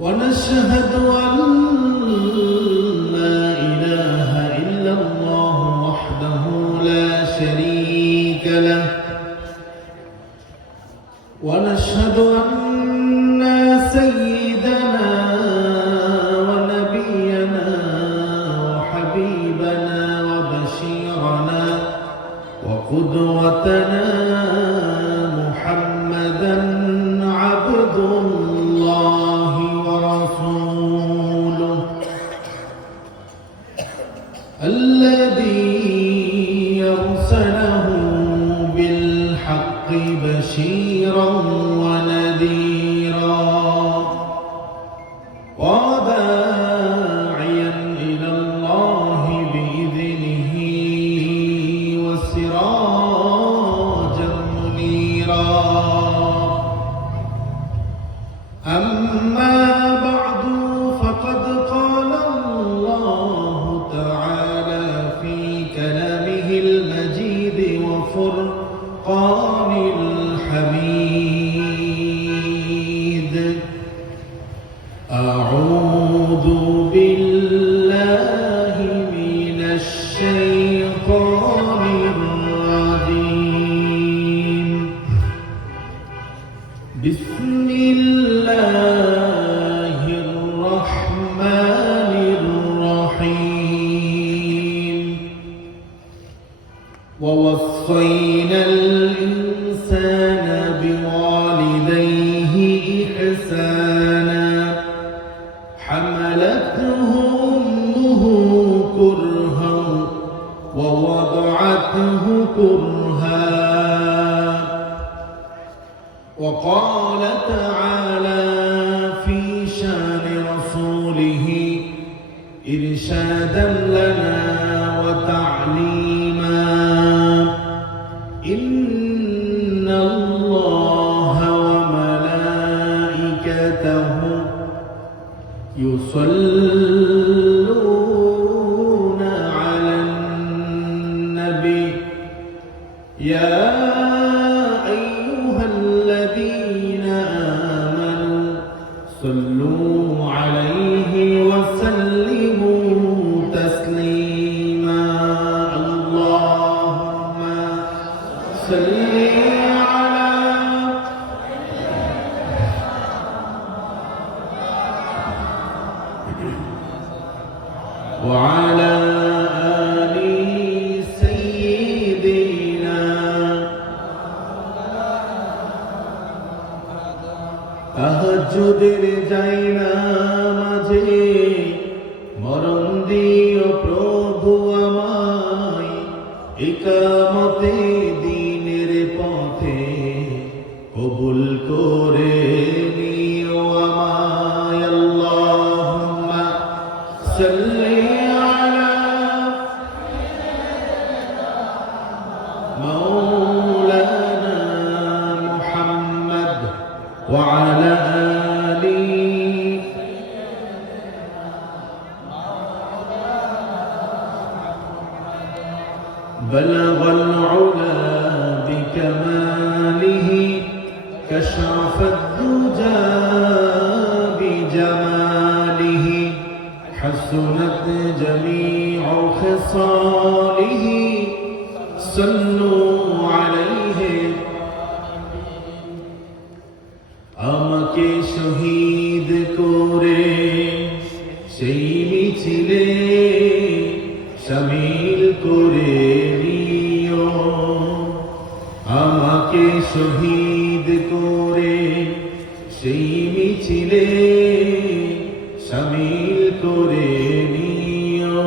ونشهد أن لا إله إلا الله وحده لا شريك له ونشهد أن سيدنا ونبينا وحبيبنا وبشيرنا وقدوتنا محمدا عبد الله ورسوله الذي أرسله بالحق بشيرا ونذيرا وداعيا إلى الله بإذنه وسراجا منيرا أما بعد فقد قال الله تعالى في كلامه المجيد وفرقان الحميد أعوذ بالله من الشيطان الرجيم بسم الله الرحمن الرحيم ووصينا الإنسان بوالديه إحسانا حملته أمه كرها ووضعته كرها وقال تعالى في شان رسوله إرشادا لنا وتعليما إن الله وملائكته يصلون على النبي يا أيها الذين آمنوا صلوا عليه وسلموا تسليما اللهم صل على وعلى آل سيدنا তাহাজ্জুদের যাইনা মাঝে মরণ দিও প্রভু আমায় ইকামতে দ্বীনের পথে কবুল করে নিও আমায় আল্লাহুম্মা সাল্লি আলা মাওলানা মুহাম্মদ ওয়া আলা بلغ العلا بكماله كشف الدجى بجماله حسنت جميع خصاله صلوا عليه আমাকে শহীদ করে সেই মিছিলে শামিল করে নিও আমাকে শহীদ করে সেই মিছিলে শামিল করে নিও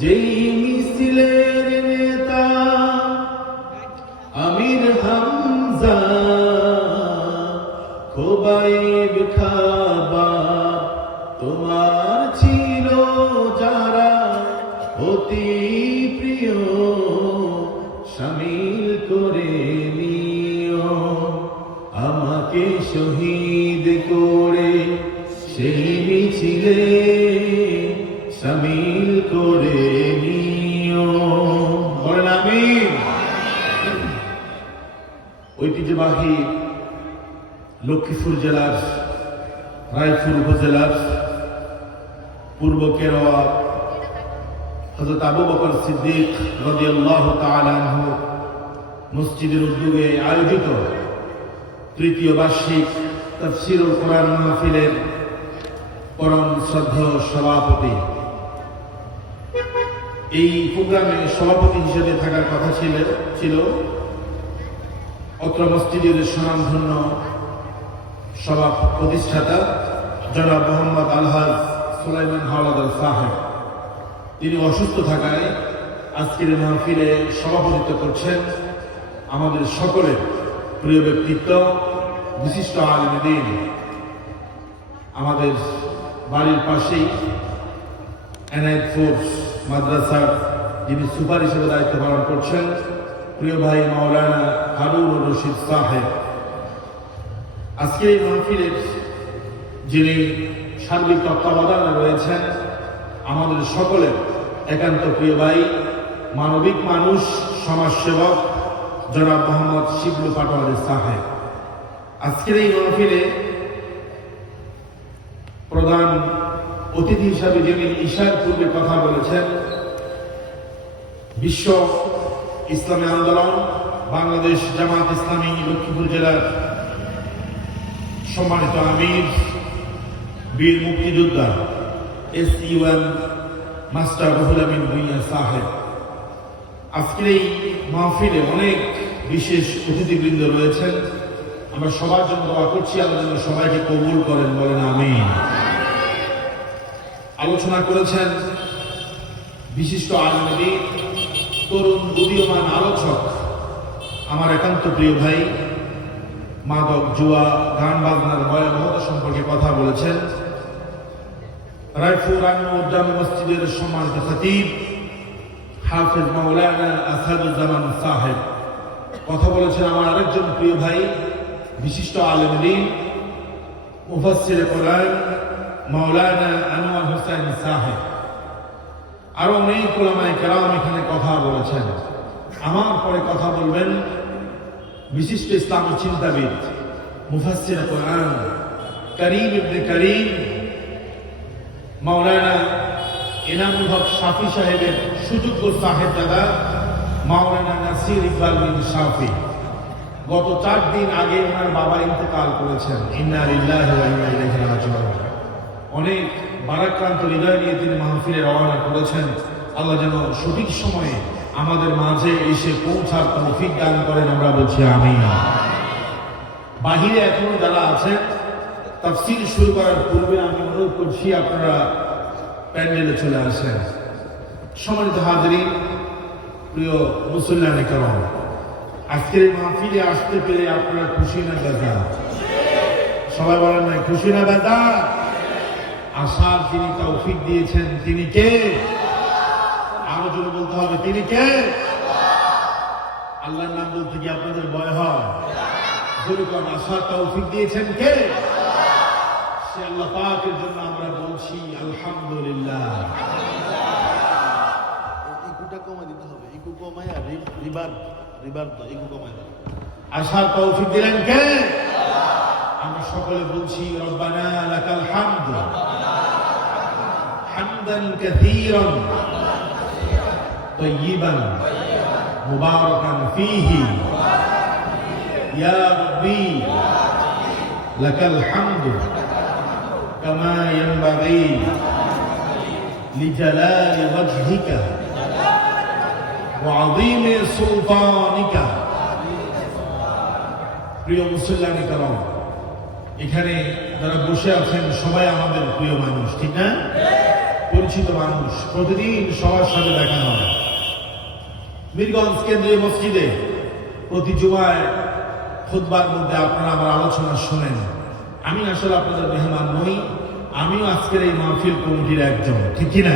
যেই মিছিলের নেতা আমির হামজা খোবাইব খাবা তোমার ছিল যারা অতি প্রিয় শামিল করে নিও আমাকে শহীদ করে সেই মিছিলে শামিল করে নিও বলেন আমিন। ঐতিহ্যবাহী লক্ষ্মীপুর জেলার রায়পুর উপজেলার পূর্ব কেরোয়া হযরত আবু বকর সিদ্দিক রাদিয়াল্লাহু তাআলা আনহু মসজিদের উদ্যোগে আয়োজিত তৃতীয় বার্ষিক তাফসীরুল কোরআন মাহফিলের পরম শ্রদ্ধেয় সভাপতি, এই প্রোগ্রামে সভাপতি হিসেবে থাকার কথা ছিল অত্র মসজিদের স্বনামধন্য সভা প্রতিষ্ঠাতা জনাব মোহাম্মদ আলহাজ সুলাইমান হাওলাদার সাহেব। তিনি অসুস্থ থাকায় আজকের মাহফিলে সভাপতিত্ব করছেন আমাদের সকলের প্রিয় ব্যক্তিত্ব, বিশিষ্ট আলেম দ্বীন, আমাদের বাড়ির পাশেই এনায়েত ফোর্স মাদ্রাসার যিনি সুপার হিসেবে দায়িত্ব পালন করছেন প্রিয় ভাই মাওলানা হারুন রশিদ সাহেব। আজকের এই মাহফিলের যিনি সার্বিক তত্ত্বাবধানে রয়েছেন আমাদের সকলের একান্ত প্রিয় ভাই, মানবিক মানুষ, সমাজসেবক জনাব মোহাম্মদ শিবলু পাটোয়ারি সাহেব। আজকের এই মাহফিলে প্রধান অতিথি হিসাবে যিনি ঈশার পূর্বে কথা বলেছেন, বিশ্ব ইসলামী আন্দোলন বাংলাদেশ জামাত ইসলামী লক্ষ্মীপুর জেলার সম্মানিত আমির, বীর মুক্তিযোদ্ধা SUM মাস্টার রুহুল আমিন ভূঁইয়া সাহেব। আজকের এই মাহফিলে অনেক বিশেষ অতিথিবৃন্দ রয়েছেন। আমরা সবার জন্য দোয়া করছি, আল্লাহ যেন সবাইকে কবুল করেন, বলেন আমিন। আলোচনা করেছেন বিশিষ্ট আলেম দ্বীন, তরুণ উদীয়মান আলোচক, আমার একান্ত প্রিয় ভাই, মাদক জুয়া গান বাজনার ভয়াবহতা সম্পর্কে কথা বলেছেন রায়পুর জামে মসজিদের সম্মানিত খতিব হাফেজ মাওলানা আসাদুজ্জামান সাহেব। কথা বলেছেন আমার আরেকজন প্রিয় ভাই, বিশিষ্ট আলেম দ্বীন, মুফাসসির কোরআন মাওলানা আনোয়ার হোসেন সাহেব। আরো অনেক উলামায়ে কেরাম এখানে কথা বলেছেন। আমার পরে কথা বলবেন বিশিষ্ট ইসলামী চিন্তাবিদ, মুফাসসির কোরআন করিম ইবনে করিম মাওলানা এনামুল হক শাফি সাহেবের সুযোগ্য সাহেবজাদা মাওলানা নাসির ইকবাল বিন শাফি। গত 4 দিন আগে ওনার বাবা ইন্তেকাল করেছেন, ইন্না লিল্লাহি ওয়া ইন্না ইলাইহি রাজিউন। অনেক বারাক্রান্ত হৃদয় নিয়ে তিনি মাহফিলে রওনা করেছেন। আল্লাহ যেন সঠিক সময়ে আমাদের মাঝে এসে পৌঁছার তৌফিক দান করেন, আমরা বলছি আমিন। বাহিরে এখনো যারা আছেন, তাফসীর শুরু করার পূর্বে আমি অনুরোধ করছি আপনারা প্যান্ডেলে চলে আসেন। সম্মানিত হাজিরিন, প্রিয় মুসল্লিয়ানে কেরাম, আজকের এই মাহফিলে আসতে পেরে আপনারা খুশি না বেজার? সবাই বলেন না খুশি না বেজার? আসার যিনি তৌফিক দিয়েছেন তিনি কে? আরো জোরে বলতে হবে, তিনি কে? আল্লাহর নাম বলতে কি আপনাদের ভয় হয়? জোরে কোন আসার তৌফিক দিয়েছেন কে? সে আল্লাহ পাকের জন্য আমরা বলছি আলহামদুলিল্লাহ। ইকুটা কমাই দিতে হবে, ইকু কমাই আর রিবার তো ইকু কমাই দাও। আসার তৌফিক দিলেন কে? আমরা সকলে বলছি রব্বানা লাকাল হামদ হামদান কাসীরান তাইয়িবান মুবারাকান ফীহি ইয়া রাব্বি লাকাল হামদ কামা ইয়ানবাগি লিজালালি ওয়াজহিকা ওয়া আযীমি সুলতানিকা। প্রিয় মুসল্লিয়ানে কেরাম, এখানে যারা বসে আছেন সবাই আমাদের প্রিয় মানুষ, ঠিক না? পরিচিত মানুষ, প্রতিদিন সবার সাথে দেখা হয়। মিরগঞ্জ কেন্দ্রীয় মসজিদে প্রতি জুমায় খুতবার মধ্যে আপনারা আমার আলোচনা শোনেন। আমি আসলে আপনাদের মেহমান নই, আমিও আজকের এই মাহফিল কমিটির একজন, ঠিক কিনা?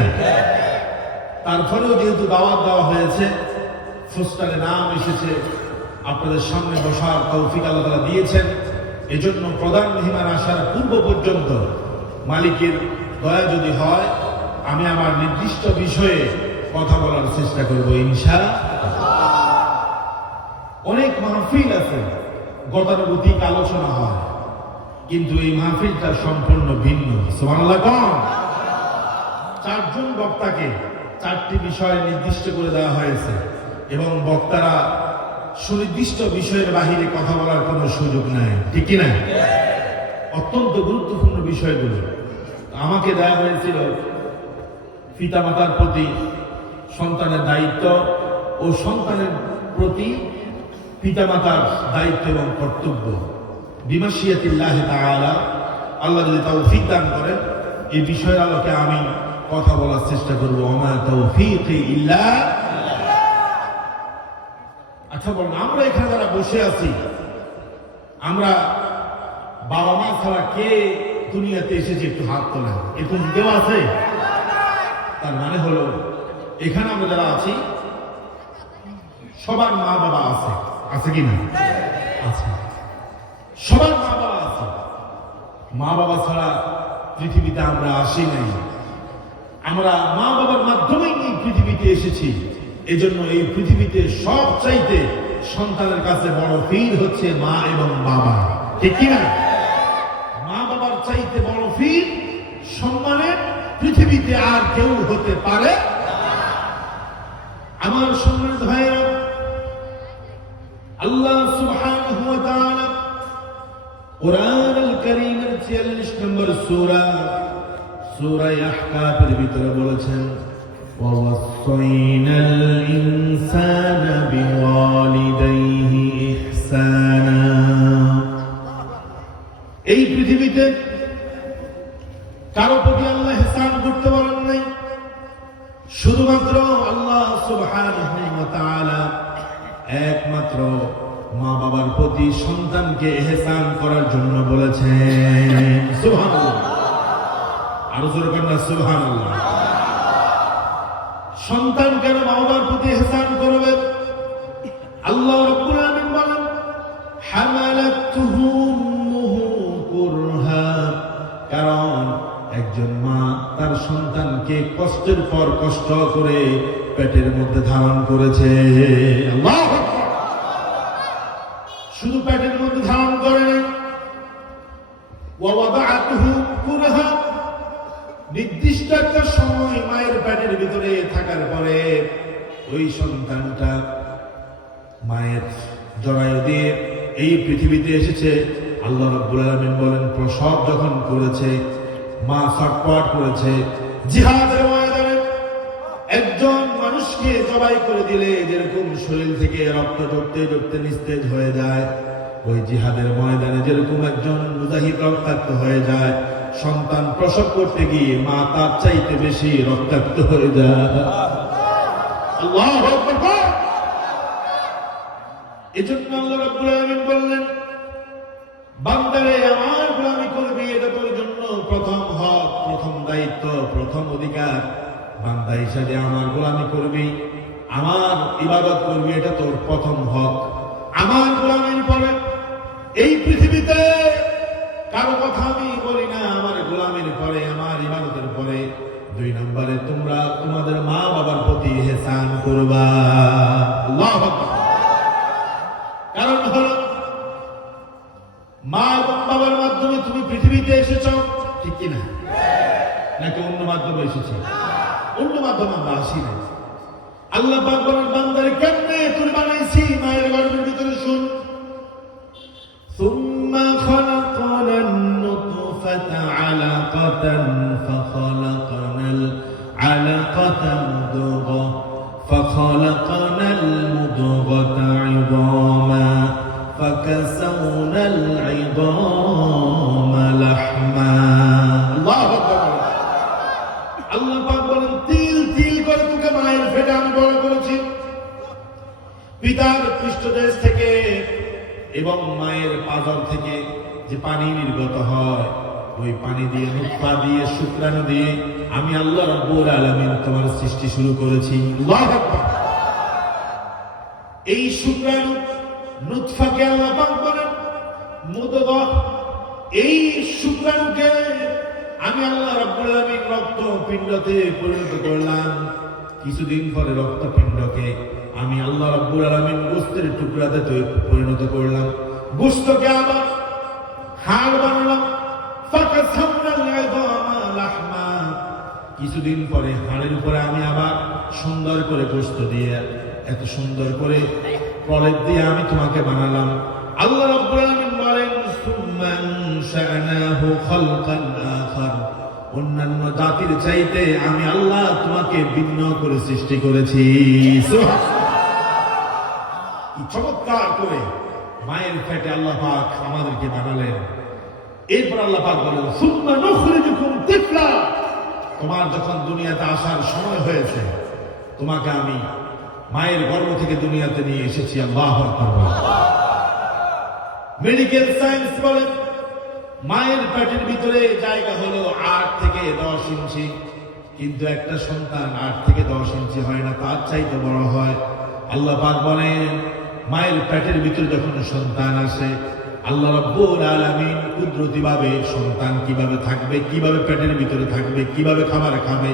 তারপরেও যেহেতু দাওয়াত দেওয়া হয়েছে, পোস্টারে নাম এসেছে, আপনাদের সামনে বসার তৌফিক আল্লাহ তাআলা দিয়েছেন, এজন্য প্রধান মেহমান আসার পূর্ব পর্যন্ত মালিকের দয়া যদি হয় আমি আমার নির্দিষ্ট বিষয়ে কথা বলার চেষ্টা করব ইনশাআল্লাহ। অনেক মাহফিল আছে, গতানুগতিক আলোচনা হয়, কিন্তু এই মাহফিলটা সম্পূর্ণ ভিন্ন। সুবহানাল্লাহ কোন? চারজন বক্তাকে চারটি বিষয় নির্দিষ্ট করে দেওয়া হয়েছে এবং বক্তারা সুনির্দিষ্ট বিষয়ের বাহিরে কথা বলার কোনো সুযোগ নাই, ঠিক কি না? অত্যন্ত গুরুত্বপূর্ণ বিষয়গুলো আমাকে দেওয়া হয়েছিল পিতামাতার প্রতি সন্তানের দায়িত্ব ও সন্তানের প্রতি পিতামাতার দায়িত্ব এবং কর্তব্য। বিমাশিয়াতিল্লাহ তাআলা, আল্লাহ যদি তৌফিক দান করেন এই বিষয়ের আলোকে আমি কথা বলার চেষ্টা করব। ওমা তৌফিকি ইল্লা। আচ্ছা বলুন, আমরা এখানে যারা বসে আছি, আমরা বাবা মা ছাড়া কে দুনিয়াতে এসেছে? একটু হাত তোলেন। এরকম কেউ আছে? তার মানে হলো এখানে আমরা যারা আছি সবার মা বাবা আছে, আছে কি না? আছে, সবার মা বাবা আছে। মা বাবা ছাড়া পৃথিবীতে আমরা আসি নাই, আমরা মা বাবার মাধ্যমেই এই পৃথিবীতে এসেছি। এজন্য এই পৃথিবীতে সব চাইতে সন্তানের কাছে বড় পীর হচ্ছে মা এবং বাবা, ঠিক কিনা? মা বাবার চাইতে বড় পীর সম্মানের পৃথিবীতে আর কেউ হতে পারে। আমার সম্মানিত ভাইরা, আল্লাহ সুবহানাহু ওয়া তাআলা কুরআনুল কারীমের ৪৬ নম্বর সূরা সূরা আহকাফের ভিতরে বলেছেন, ওয়া ওয়াসাইনাল ইনসানা বিওয়ালিদাইহি ইহসানা। এই পৃথিবীতে কারো প্রতি আল্লাহ ইহসান করতে পারেন নাই, শুধুমাত্র আল্লাহ সুবহানাহু ওয়া তাআলা একমাত্র মা বাবার প্রতি সন্তানকে ইহসান করার জন্য বলেছেন। সুবহানাল্লাহ, আরো জোরে বলেন সুবহানাল্লাহ। সন্তান কেন মা বাবার প্রতি ইহসান করবে? আল্লাহ রাব্বুল আলামিন বলেন, হামালাতুহু উম্মুহু কুরহা। কারণ একজন মা তার সন্তানকে কষ্টের পর কষ্ট করে পেটের মধ্যে ধারণ করেছে। আল্লাহু আকবার। শুধু পেটের মধ্যে ধারণ করে নাই, ওয়া ওয়াদাআতুহু কুরহা। নির্দিষ্ট একটা সময় মায়ের পেটের ভিতরে থাকার পরে ওই সন্তানটা মায়ের জরায়ু দিয়ে এই পৃথিবীতে এসেছে। আল্লাহ রাব্বুল আলামিন বলেন, প্রসব যখন করেছে মা ছটফট করেছে। জিহাদের ময়দানে একজন মানুষকে জবাই করে দিলে যেরকম শরীর থেকে রক্ত ঝরতে ঝরতে নিস্তেজ হয়ে যায়, ওই জিহাদের ময়দানে যেরকম একজন মুজাহিদ রক্তাক্ত হয়ে যায়, সন্তান প্রসব করতে গিয়ে মা তার চাইতে বেশি রক্তাক্ত হয়ে যায়। আল্লাহু আকবার। এজন্য আল্লাহ রাব্বুল আলামিন বললেন, বান্দারে আমার গোলামি করবি, এটা তোর জন্য প্রথম হক, প্রথম দায়িত্ব, প্রথম অধিকার। বান্দা হিসাবে আমার গোলামি করবি, আমার ইবাদত করবি, এটা তোর প্রথম হক। আমার গোলামির পরে এই পৃথিবীতে কারো কথা আমি বলি না। আমার গোলামির পরে, আমার ইবাদতের পরে ২ নম্বরে তোমরা তোমাদের মা বাবার প্রতি ইহসান করবা। আল্লাহু আকবার। কারণ হলো মা এবং বাবার মাধ্যমে তুমি পৃথিবীতে এসেছো, ঠিক কিনা? নাকি অন্য মাধ্যমে এসেছো? অন্য মাধ্যমে আমরা আসি না। আল্লাহ পাক বলেন, বান্দারে কেমনে তুমি বানাইছি মায়ের গর্ভের ভিতরে। শুন, সুম্মা খালাকনান নুতফাতা আলাকাতান ফাখালাকনাল আলাকাতা মুদগা ফাখালাকনাল মুদগাতা ইযামা ফাকাসাউনাল ইযামা লাহমা। আল্লাহু আকবার। আল্লাহ পাক বলেন, তিল তিল করে তোকে মায়ের পেটে আমি বড় করেছি। পিতার পৃষ্ঠদেশ থেকে এবং মায়ের পাজর থেকে যে পানি নির্গত হয়, ওই পানি দিয়ে, নুতফা দিয়ে, শুক্রাণু দিয়ে আমি আল্লাহ রাব্বুল আলামিন তোমার সৃষ্টি শুরু করেছি। আল্লাহু আকবার। এই শুক্রাণু নুতফাকে আল্লাহ পাক বলেন মুদগা। এই শুক্রাণুকে আমি আল্লাহ রাব্বুল আলামিন রক্তপিণ্ডতে পরিণত করলাম। কিছুদিন পরে রক্তপিণ্ডকে আমি আল্লাহ রাব্বুল আলামিন গোশতের টুকরাতে পরিণত করলাম। গোশতকে আবার হাড় বানালাম, ফাকাসাউনা আল-ইযামা লাহমা, কিছুদিন পরে হাড়ের উপরে আমি আবার সুন্দর করে গোশত দিয়ে, এত সুন্দর করে প্রলেপ দিয়ে আমি তোমাকে বানালাম। আল্লাহ রাব্বুল আলামিন বলেন, সুম্মা আনশা'নাহু খালকান আখার, অন্যান্য জাতির চাইতে আমি আল্লাহ তোমাকে ভিন্ন করে সৃষ্টি করেছি। কি চমৎকার করে মায়ের পেটে আল্লাহ পাক আমাদেরকে বানালেন। এরপর আল্লাহ পাক বলেন, সুম্মা নুখরিজুকুম তিফলা, তোমার যখন দুনিয়াতে আসার সময় হয়েছে, তোমাকে আমি মায়ের গর্ভ থেকে দুনিয়াতে নিয়ে এসেছি। আল্লাহু আকবার। মেডিকেল সায়েন্স বলে মায়ের পেটের ভিতরে জায়গা হলো 8 থেকে 10 ইঞ্চি, কিন্তু একটা সন্তান 8 থেকে 10 ইঞ্চি হয় না, তার চাইতে বড় হয়। আল্লাহ পাক বলেন, মায়ের পেটের ভিতরে যখন সন্তান আসে, আল্লাহ রাব্বুল আলামিন কুদরতিভাবে সন্তান কিভাবে থাকবে, কিভাবে পেটের ভিতরে থাকবে, কিভাবে খাবার খাবে,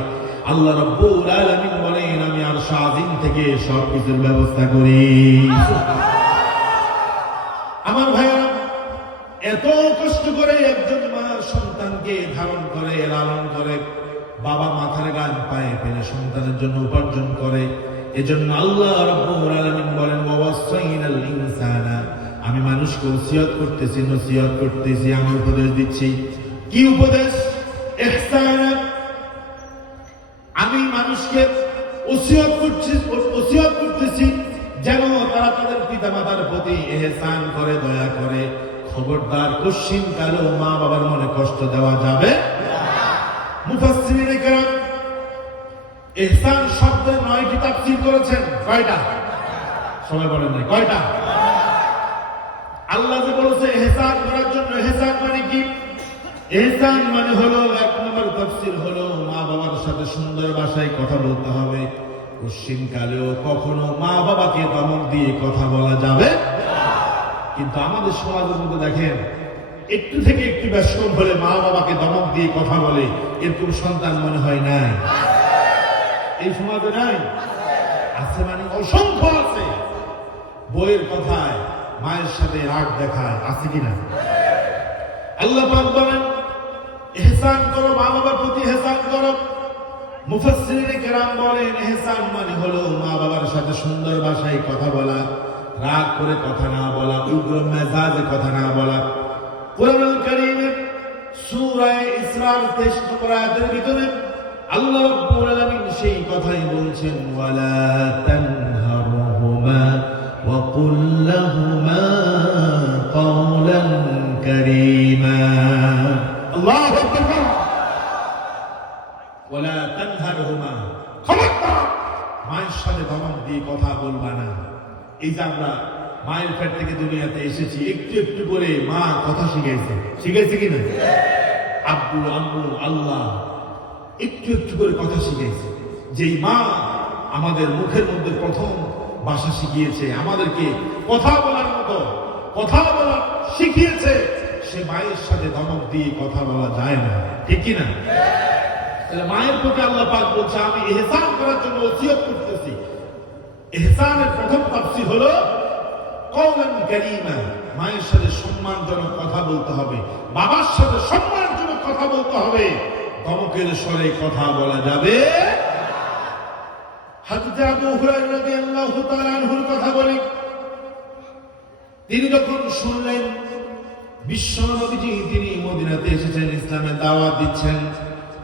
আল্লাহ রাব্বুল আলামিন বলেন, আমি আরশ আজিম থেকে সবকিছুর ব্যবস্থা করি। আমার ভাইরা, এত কষ্ট করে একজন মা সন্তানকে ধারণ করে, লালন করে, বাবা মাথার গান পায়ে ফেলে সন্তানের জন্য উপার্জন করে। এজন্য আল্লাহ রাব্বুল আলামিন বলেন, ওয়াসাইনাল ইনসানা, আমি মানুষকে ওসিয়ত করতেছি, নসিহত করতেছি, আমি উপদেশ দিচ্ছি। কি উপদেশ? ইহসানা, আমি মানুষকে ওসিয়ত করতেছি যেন তারা তাদের পিতামাতার প্রতি ইহসান করে, দয়া করে। খবরদার, কশিন কালো মা বাবার মনে কষ্ট দেওয়া যাবে না। মুফাসসিরিনে কেরাম ইহসান শব্দের 9টি তাফসীর করেছেন। কয়টা? সবাই বলেন না, কয়টা? আল্লাহ যে বলেছে ইহসান করার জন্য, ইহসান মানে কি? ইহসান মানে হলো, 1 নম্বর তাফসীর হলো, মা বাবার সাথে সুন্দর ভাষায় কথা বলতে হবে। কশিন কালেও কখনো মা বাবাকে ধমক দিয়ে কথা বলা যাবে না। কিন্তু আমাদের সমাজের মধ্যে দেখেন, একটু থেকে একটু ব্যস্তম হলে মা বাবাকে ধমক দিয়ে কথা বলে, এরকম সন্তান মনে হয় নাই? এই সমাজে নাই? আছে, মানে অসংখ্য আছে। বইয়ের কথায় মায়ের সাথে রাগ দেখায়, আছে কিনা? আল্লাহ পাক বলেন, ইহসান করো, মা বাবার প্রতি ইহসান করো। মুফাসসিরিনে কেরাম বলেন, ইহসান মানে হলো মা বাবার সাথে সুন্দর ভাষায় কথা বলা, রাগ করে কথা না বলা, উগ্র মেজাজে কথা না বলা। কুরআনুল কারীমের সূরা ইসরার 23 নম্বর আয়াতের ভিতরে আল্লাহ রাব্বুল আলামিন সেই কথাই বলছেন, ওয়ালা তানহারহুমা ওয়া কুল লাহুমা কাওলান কারীমা। আল্লাহু আকবার। ওয়ালা তানহারহুমা, খবরদার মায়ের সাথে ধমক দিয়ে কথা বলবা না। এই যে আমরা মায়ের পেট থেকে দুনিয়াতে এসেছি, একটু একটু করে মা কথা শিখাইছে কিনা? আব্বু, আম্মু, আল্লাহ একটু একটু করে কথা শিখাইছে। যেই মা আমাদের মুখের মধ্যে প্রথম ভাষা শিখিয়েছে, আমাদেরকে কথা বলার মতো কথা বলা শিখিয়েছে, সে মায়ের সাথে ধমক দিয়ে কথা বলা যায় না, ঠিক কিনা? তাহলে মায়ের প্রতি আল্লাহ পাক বলছে, আমি ইহসান করার জন্য ওসিয়ত করতেছি। ইহসানের প্রথম তাফসীর হলো কওলান কারীমা, মায়ের সাথে সম্মানজনক কথা বলতে হবে, বাবার সাথে সম্মানজনক কথা বলতে হবে, ধমকের স্বরে কথা বলা যাবে। হযরত আবু হুরায়রা রাদিয়াল্লাহু তাআলা আনহুর কথা বলি, তিনি যখন শুনলেন বিশ্ব নবীজি তিনি মদিনাতে এসেছেন, ইসলামের দাওয়াত দিচ্ছেন,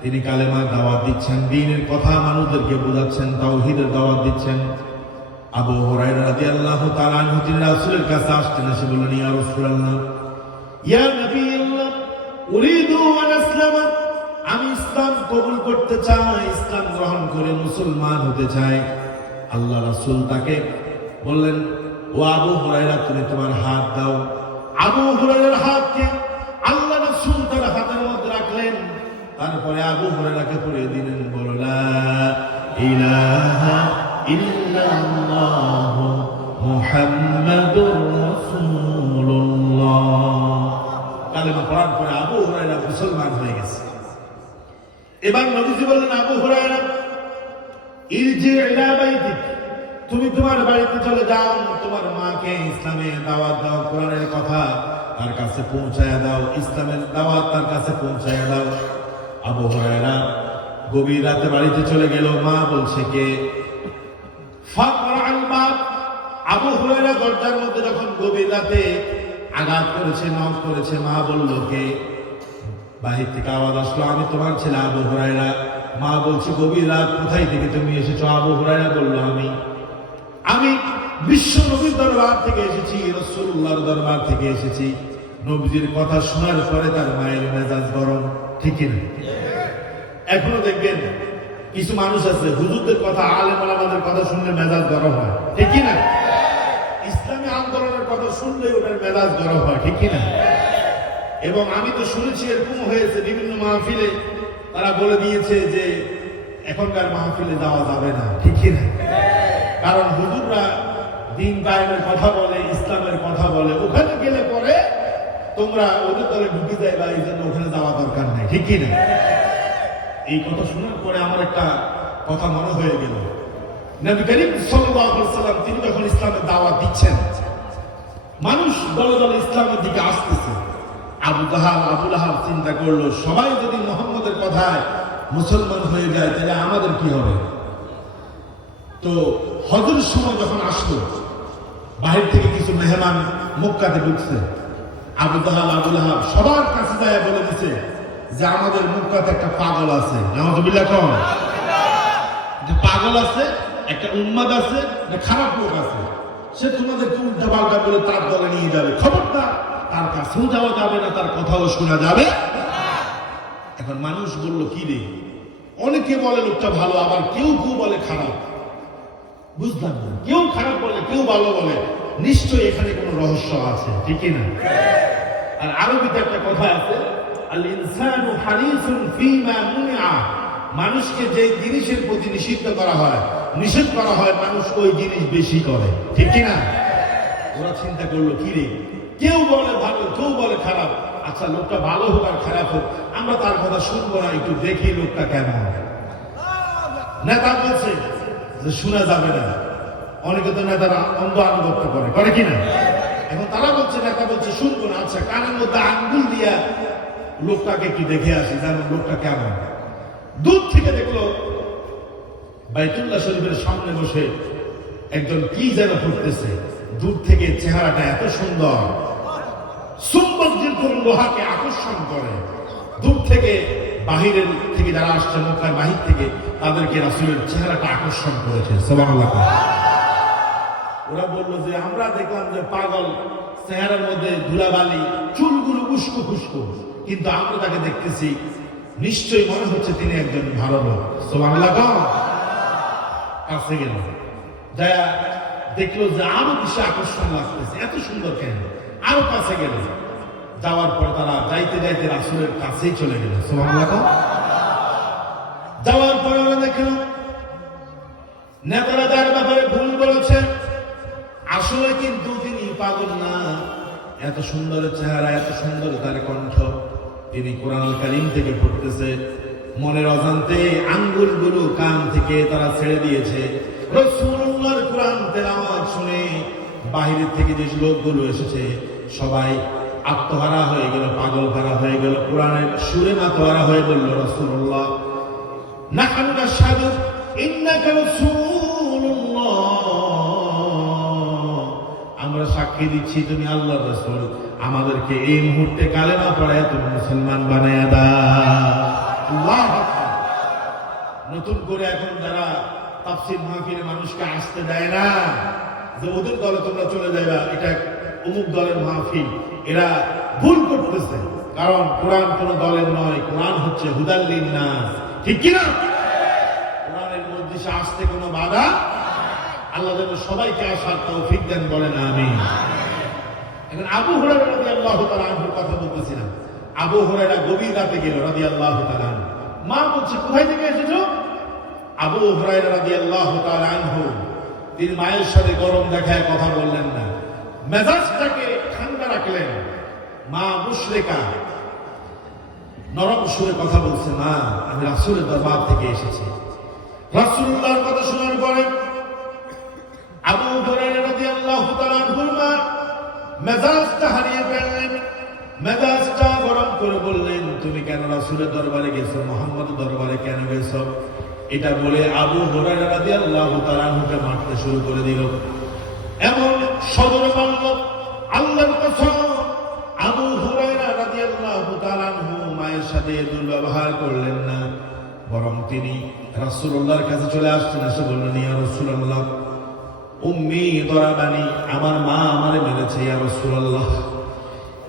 তিনি কালেমার দাওয়াত দিচ্ছেন, দ্বীনের কথা মানুষদেরকে বোঝাচ্ছেন, তাওহীদের দাওয়াত দিচ্ছেন। আবু হুরায়রা রাদিয়াল্লাহু তাআলা আনহু তিনি রাসূলের কাছে আসতেন, এসে বললেন, ইয়া রাসূলুল্লাহ, ইয়া নবিয়াল্লাহ, উরিদু আন আসলামা, আমি ইসলাম কবুল করতে চাই, ইসলাম গ্রহণ করে মুসলমান হতে চাই। আল্লাহ রাসূল তাকে বললেন, ও আবু হুরায়রা, তুমি তোমার হাত দাও। আবু হুরায়রার হাতকে আল্লাহ রাসূল তার হাতের মধ্যে রাখলেন, তারপরে আবু হুরায়রাকে পড়িয়ে দিলেন, বলো লা ইলাহা ইল্লাল্লাহ মুহাম্মাদুর রাসূলুল্লাহ। কালেমা পড়ার পরে আবু হুরায়রা মুসলমান হয়ে গেছে। এবার নবীজি বললেন, আবু হুরায়রা, ইরজি ইলা বাইতিক, তুমি তোমার বাড়িতে চলে যাও, তোমার মাকে ইসলামে দাওয়াত দাও, কোরআনের কথা তার কাছে পৌঁছায়া দাও, ইসলামের দাওয়াত তার কাছে পৌঁছায়া দাও। আবু হুরায়রা গভীর রাতে বাড়িতে চলে গেল। মা বলছে কে? ফাকরাল বাব। আবু হুরায়রা দরজার মধ্যে যখন গভীর রাতে আঘাত করেছে, নক করেছে, মা বলল কে? বাহির থেকে আওয়াজ আসলো, আমি তোমার ছেলে আবু হুরায়রা। মা বলছে গভীর রাত, কোথায় থেকে তুমি এসেছো? আবু হুরায়রা বলল, আমি বিশ্ব নবীর দরবার থেকে এসেছি, রাসূলুল্লাহর দরবার থেকে এসেছি। নবীজির কথা শোনার পরে তার মায়ের মেজাজ গরম, ঠিক না? এখনো দেখবেন কিছু মানুষ আছে হুজুরদের কথা, আলেম ওলামাদের কথা শুনলে মেজাজ গরম হয়, ঠিক না? ইসলামী আন্দোলনের কথা শুনলে ওটার মেজাজ গরম হয়, ঠিক না? এবং আমি তো শুনেছি এরকম হয়েছে বিভিন্ন মাহফিলে, তারা বলে দিয়েছে যে এখনকার মাহফিলে যাওয়া যাবে না, ঠিক না? কারণ হুজুররা দিন কায়েমের কথা বলে, ইসলামের কথা বলে, ওখানে গেলে পরে তোমরা ওদের দলে ঢুকে যায়, বা এই জন্য ওখানে যাওয়া দরকার নাই, ঠিক না? এই কথা শোনার পরে আমার একটা কথা মনে হয়ে গেল। নবী করিম সাল্লাল্লাহু আলাইহি ওয়াসাল্লাম তিনি যখন ইসলামের দাওয়াত দিচ্ছেন, মানুষ দলে দলে ইসলামের দিকে আসতেছে। আবু জাহাল, আবু লাহাব চিন্তা করলো, সবাই যদি মুহাম্মদের কথায় মুসলমান হয়ে যায় তাহলে আমাদের কি হবে? তো হজের সময় যখন আসলো, বাহির থেকে কিছু মেহমান মক্কাতে ঢুকছে, আবু জাহাল, আবু লাহাব সবার কাছে যায় বলে দিছে যে আমাদের মক্কাতে একটা পাগল আছে, নাউযুবিল্লাহ কোন যে পাগল আছে, একটা উন্মাদ আছে, খারাপ লোক আছে, সে তোমাদেরকে উল্টা পাল্টা করে তার দলে নিয়ে যাবে, খবরদার তার কাছেও যাওয়া যাবে না, তার কথাও শোনা যাবে। এখন মানুষ বলল কি রে, অনেকে বলে লোকটা ভালো, আবার কেউ কেউ বলে খারাপ। বুঝলাম না, কেউ খারাপ বলে কেউ ভালো বলে, নিশ্চয়ই এখানে কোনো রহস্য আছে, ঠিক না? আর আরবিতে একটা কথা আছে, আল ইনসানু হারিসুন ফীমা মুনিআ। মানুষকে যে জিনিসের প্রতি নিষিদ্ধ করা হয়, নিষেধ করা হয়, মানুষ ওই জিনিস বেশি করে, ঠিক কি না? ওরা চিন্তা করলো কি রে, কেউ বলে ভালো, কেউ বলে খারাপ, আচ্ছা লোকটা ভালো হোক আর খারাপ হোক, আমরা তার কথা শুনবো না, একটু দেখি লোকটা কেমন। নেতা বলছে যে শোনা যাবে না, অনেকে তো নেতারা অন্ধ আনুগত্য করে কিনা? এখন তারা বলছে, নেতা বলছে শুনবো না, আচ্ছা কানের মধ্যে আঙ্গুল দিয়া লোকটাকে একটু দেখে আসি, যেমন লোকটা কেমন। দূর থেকে দেখলো বাইতুল্লাহ শরীফের সামনে বসে একজন কি যেন করতেছে, দূর থেকে চেহারাটা এত সুন্দর, চুম্বক যেরকম লোহাকে আকর্ষণ করে। দূর থেকে বাহিরের থেকে যারা আসছে, মক্কার বাহির থেকে, তাদেরকে রাসূলের চেহারাটা আকর্ষণ করেছে, সুবহানাল্লাহ। ওরা বললো যে আমরা দেখলাম যে পাগল, চেহারার মধ্যে ধুলাবালি, চুলগুলো উস্কো খুস্কো, কিন্তু আমরা তাকে দেখতেছি, নিশ্চয়ই মনে হচ্ছে তিনি একজন ভালো লোক, সুবহানাল্লাহ। কাছে গেল, যায়া দেখলো যে আরো বেশি আকর্ষণ লাগতেছে, এত সুন্দর কেন, আরো কাছে গেল। যাওয়ার পর তারা যাইতে যাইতে রাসূলের কাছেই চলে গেল, সুবহানাল্লাহ। যাওয়ার পর ওরা দেখল নেতারা যার ব্যাপারে ভুল বলেছে, আসলে কিন্তু তিনি পাগল না, এত সুন্দর চেহারা, এত সুন্দর তার কণ্ঠ, তিনি কোরআনুল কারীম থেকে পড়তেছে, মনের অজান্তে আঙ্গুলগুলো কান থেকে তারা ছেড়ে দিয়েছে। রাসূলুল্লাহর কোরআন তেলাওয়াত শুনে বাহিরের থেকে যে লোকগুলো এসেছে সবাই আত্মহারা হয়ে গেল, পাগল হারা হয়ে গেল, কোরআনের সুরে মাতোয়ারা হয়ে বলল, রাসূলুল্লাহ নাহনু নাশহাদু ইন্নাকা রাসূলুল্লাহ, আমরা সাক্ষী দিচ্ছি তুমি আল্লাহর রাসূল, আমাদেরকে এই মুহূর্তে কালেমা পড়ায় তুমি মুসলমান বানায়া দাও। আল্লাহু আকবার। নতুন করে এখন যারা তাফসীর মাহফিলে মানুষকে আসতে দেয় না, যে ওদের দলে তোমরা চলে যাইবা, এটা অমুক দলের মাহফিল, এরা ভুল করতেছে। কারণ কোরআন কোন দলের নয়, কোরআন হচ্ছে হুদাল লিন্নাস, ঠিক কি না? কোরআনের মধ্যে আসতে কোনো বাধা, আল্লাহ যেন সবাইকে আসার তৌফিক দেন, বলেন আমিন। এখন আবু হুরায়রা রাদিয়াল্লাহু তাআলা আনহুর কথা বলতেছিলাম। আবু হুরায়রা গভীর রাতে গেল রাদিয়াল্লাহু তাআলা আনহু। মা বলছে কোথায় থেকে এসেছো? আবু হুরায়রা রাদিয়াল্লাহু তাআলা আনহু তিনি মায়ের সাথে গরম দেখায় কথা বললেন না, মেজাজটাকে ঠান্ডা রাখলেন। মা মুশরিকা নরম সুরে কথা বলছে, মা আমি রাসূলের দরবার থেকে এসেছি। রাসূলুল্লাহর কথা শোনার পরে আবু হুরায়রা রাদিয়াল্লাহু তাআলা আনহু মেজাজটা হারিয়ে ফেললেন। মেজাজটা গরম করে বললেন, তুমি কেন রাসূলের দরবারে গেছো, মুহাম্মদের দরবারে কেন গেছো? এটা বলে আবু হুরায়রা রাদিয়াল্লাহু তাআলা আনহুকে মারতে শুরু করে দিল। এমন সদর মারল, আল্লাহর কসম, আবু হুরায়রা রাদিয়াল্লাহু তাআলা আনহু মায়ের সাথে দুর্ব্যবহার করলেন না, বরং তিনি রাসূলুল্লাহর কাছে চলে আসছেন। এসে বললেন, ইয়া রাসূলুল্লাহ, উম্মি দরাবানি, আমার মা আমারে মেরেছে ইয়া রাসূলুল্লাহ।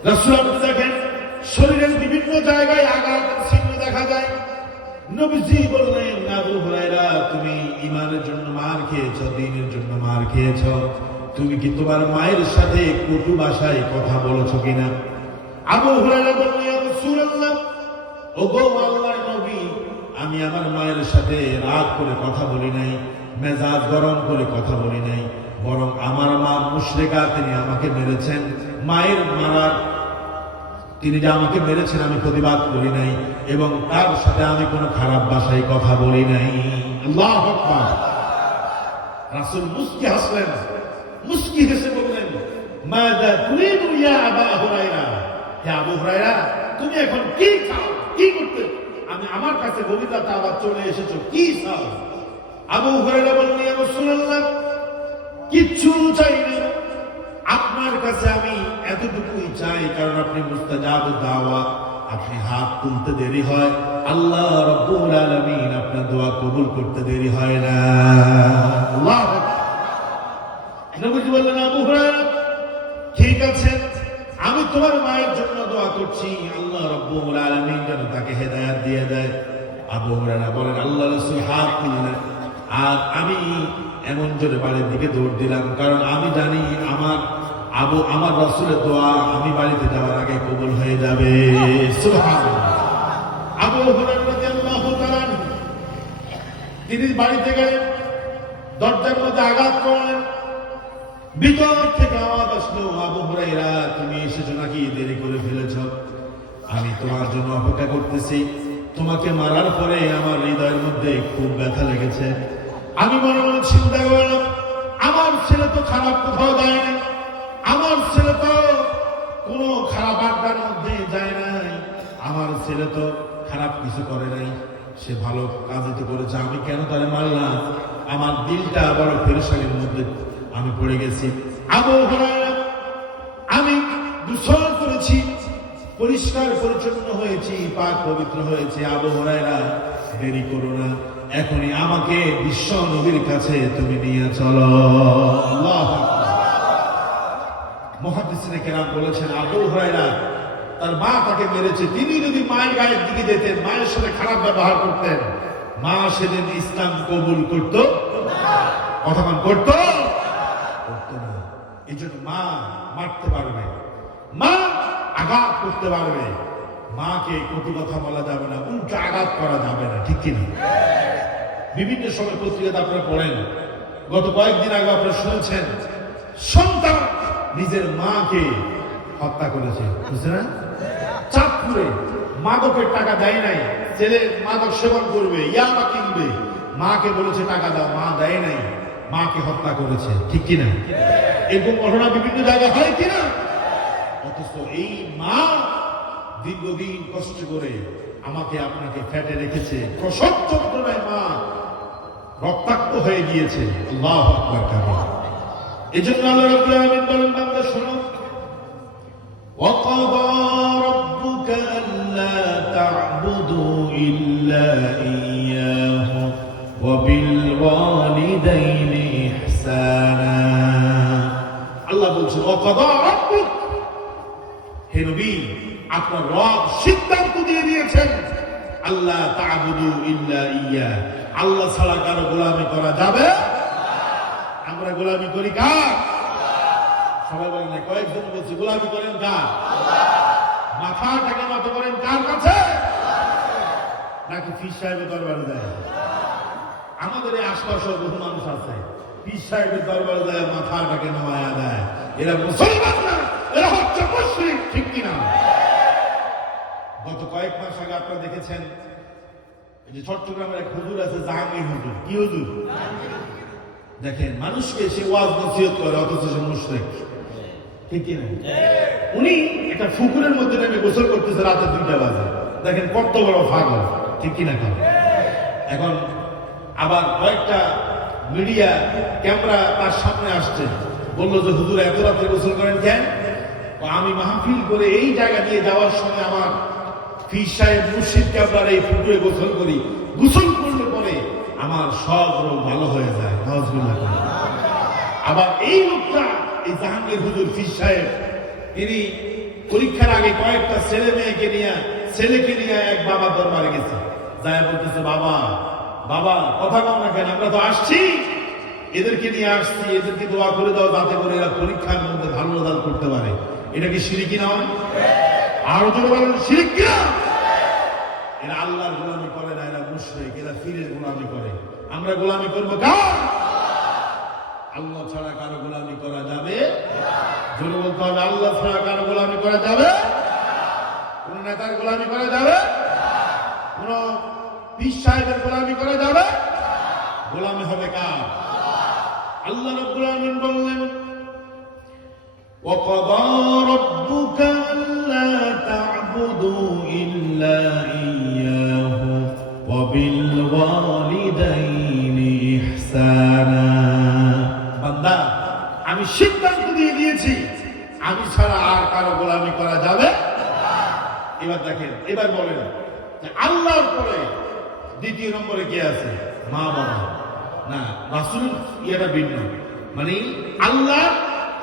রাসূল আপনি দেখেন শরীরের বিভিন্ন জায়গায় আঘাতের চিহ্ন দেখা যায়। নবীজি বললেন, আবু হুরায়রা, তুমি ঈমানের জন্য মার খেয়েছো, দ্বীনের জন্য মার খেয়েছো, তুমি কি তোমার মায়ের সাথে কটু ভাষায় কথা বলেছো কিনা? আবু হুরায়রা বললেন, ইয়া রাসূলুল্লাহ, ওগো আল্লাহর নবী, আমি আমার মায়ের সাথে রাগ করে কথা বলি নাই, মেজাজ গরম করে কথা বলি নাই, বরং আমার মা মুশরিকা, তিনি আমাকে মেরেছেন। মায়ের মারার, তিনি যে আমাকে মেরেছেন আমি প্রতিবাদ করি নাই, এবং তার সাথে আমি কোনো খারাপ ভাষায় কথা বলি নাই। আল্লাহু আকবার। রাসূল মুস্কি হাসলেন, মুস্কি হেসে বললেন, মাযা তুরিদু ইয়া আবা হুরায়রা, হে আবু হুরায়রা, তুমি এখন কি চাও, কি করতে আমি আমার কাছে গভীর রাতে আবার চলে এসেছো, কি চাও? আবু হুরায়রা বললেন, ইয়া রাসূলুল্লাহ, কিচ্ছু চাই না, আপনার কাছে আমি এতটুকুই চাই, কারণ আপনি মুস্তাজাবুদ দাওয়াত, আপনি হাত তুলতে দেরি হয়, আল্লাহ রাব্বুল আলামিন আপনার দোয়া কবুল করতে দেরি হয় না। আল্লাহু আকবার। নবীজি বললেন, আবু হুরায়রা, ঠিক আছে, আমি তোমার মায়ের জন্য দোয়া করছি, আল্লাহ রাব্বুল আলামিন যেন তাকে হেদায়েত দিয়ে দেয়। আবু হুরায়রা বলেন, আল্লাহ রাসূল হাত তুললেন, আর আমি এমন জোরে বাড়ির দিকে দৌড় দিলাম, কারণ আমি জানি আমার রাসূলের দোয়া আমি বাড়িতে যাওয়ার আগে কবুল হয়ে যাবে। সুবহানাল্লাহ। আবু হুরায়রা রাদিয়াল্লাহু তাআলা তিনি বাড়িতে গেলেন, দরজার মধ্যে আঘাত করলেন, ভিতর থেকে আওয়াজ আসলো, আবু হুরায়রা, তুমি এসেছো নাকি, দেরি করে ফেলেছ, আমি তোমার জন্য অপেক্ষা করতেছি। তোমাকে মারার পরে আমার হৃদয়ের মধ্যে খুব ব্যথা লেগেছে। আমি মনে মনে চিন্তা করলাম, আমার ছেলে তো খারাপ কোথাও যায় না, আমার ছেলে তো কোনো খারাপ আড্ডার মধ্যে যায় নাই, আমার ছেলে তো খারাপ কিছু করে নাই, সে ভালো কাজই তো করেছে, আমি কেন তারে মারলাম? আমার দিলটা বড় পেরেশানির মধ্যে আমি পড়ে গেছি। আবু হুরায়রা, আমি গোসল করেছি, পরিষ্কার পরিচ্ছন্ন হয়েছি, পাক পবিত্র হয়েছে, আবু হুরায়রা, দেরি করো না, এখনই আমাকে বিশ্ব নবীর কাছে তুমি নিয়ে চলো। আল্লাহু আকবার। মুহাদ্দিসিনে কেরাম বলেছেন, আবু হুরায়রা, তার মা তাকে মেরেছে, তিনি যদি মায়ের গায়ের দিকে যেতেন, মায়ের সাথে খারাপ ব্যবহার করতেন, মা সেদিন ইসলাম কবুল করতো অথবা করতো না। এই জন্য মা মারতে পারবে, মা আঘাত করতে পারবে, মাকে কটু কথা বলা যাবে না, উল্টো আঘাত করা যাবে না, ঠিক কিনা? বিভিন্ন সময় পত্রিকাতে আপনারা পড়েন, গত কয়েকদিন আগে আপনারা শুনেছেন, সন্তান নিজের মাকে হত্যা করেছে, বুঝছে না? চাঁদপুরে মাদকের টাকা দেয় নাই, ছেলে মাদক সেবন করবে, ইয়াবা কিনবে, মাকে বলেছে টাকা দাও, মা দেয় নাই, মাকে হত্যা করেছে, ঠিক কিনা? এরকম ঘটনা বিভিন্ন জায়গায় হয় কিনা? অথচ এই মা দীর্ঘদিন কষ্ট করে আমাকে আপনাকে ফ্যাটে রেখেছে, প্রসব যন্ত্রণায় মা রক্তাক্ত হয়ে গিয়েছে। আল্লাহু আকবার কাবীর। এজন্য আল্লাহ রাব্বুল আলামিন বলেন, বান্দা শোনো, ওয়াকাদা রাব্বুকা আল্লা তা'বুদু ইল্লা ইয়্যাহু ওয়া বিল ওয়ালিদাইনি ইহসানা। আল্লাহ বলছেন, ওয়াকাদা রাব্বুক, হে নবী, আপনার রব সিদ্ধান্ত দিয়ে দিয়েছেন, আল্লাহ তা'বুদু ইল্লা ইয়্যা, আল্লাহ ছাড়া কারো গোলামি করা যাবে। আমরা গোলামি করি কার? সবাই বলেন না, কয়েকজন বলছে গোলামি করেন কার? মাথাটাকে নত করেন কার কাছে? নাকি পীর সাহেবের দরবারে যায়? আমাদের এই আশপাশে বহু মানুষ আছে, পীর সাহেবের দরবারে যায় মাথাটাকে নামায়া দেয়। এরা মুসলমান না, এরা হচ্ছে মুশরিক, ঠিক কিনা? গত কয়েক মাস আগে আপনারা দেখেছেন, এই যে চট্টগ্রামের এক হুজুর আছে, জাহাঙ্গীর হুজুর। কি হুজুর? দেখেন, মানুষকে সে ওয়াজ নসিহত করে, অথচ সে মুশরিক। ঠিক কিনা? উনি একটা পুকুরের মধ্যে নেমে গোসল করতেছে রাতে 2টা বাজে। দেখেন কত বড় পাগল, ঠিক কিনা? এখন আবার কয়েকটা মিডিয়া ক্যামেরা তার সামনে আসছে, বললো যে হুজুর এত রাতে গোসল করেন কেন? আমি মাহফিল করে এই জায়গা দিয়ে যাওয়ার সময় আমার পীর সাহেব মুর্শিদ ক্যাবলার এই পুকুরে গোসল করি, গোসল করলে পরে আমার সব রোগ ভালো হয়ে যায়। নাউজুবিল্লাহ। আবার এই লোকটা, এই জাহাঙ্গীর হুজুর পীর সাহেব, তিনি পরীক্ষার আগে কয়েকটা ছেলেকে নিয়ে এক বাবা দরবারে গেছে, যায় বলতেছে বাবা বাবা কথা কম না কেন, আমরা তো আসছি, এদেরকে নিয়ে আসছি, এদেরকে দোয়া করে দাও যাতে করে এরা পরীক্ষার মধ্যে ভালো রেজাল্ট করতে পারে। এটা কি শিরক না? আরো জোরে বলেন শিরক কিনা? এরা আল্লাহর গোলামি করে না, এরা মুশরিক, এরা পীরের গোলামি করে। আমরা গোলামি করবো কার? আল্লাহ ছাড়া কারো গোলামি করা যাবে? জোরে বলতে হবে, আল্লাহ ছাড়া কারো গোলামি করা যাবে? কোন নেতার গোলামি করা যাবে? কোন পীর সাহেবের গোলামি করা যাবে? গোলামি হবে কার? আল্লাহ রাব্বুল আলামিন বললেন وَقَضَى رَبُّكَ أَلَّا تَعْبُدُوا إِلَّا إِيَّاهُ وَبِالْوَالِدَيْنِ إِحْسَانًا। বান্দা, আমি সিদ্ধান্ত দিয়ে দিয়েছি আমি ছাড়া আর কারো গোলামি করা যাবে। এবার দেখেন, এবার বলেন যে আল্লাহর পরে দ্বিতীয় নম্বরে কে আছে? মা বাবা না, রাসূল এটা ভিন্ন। মানে আল্লাহ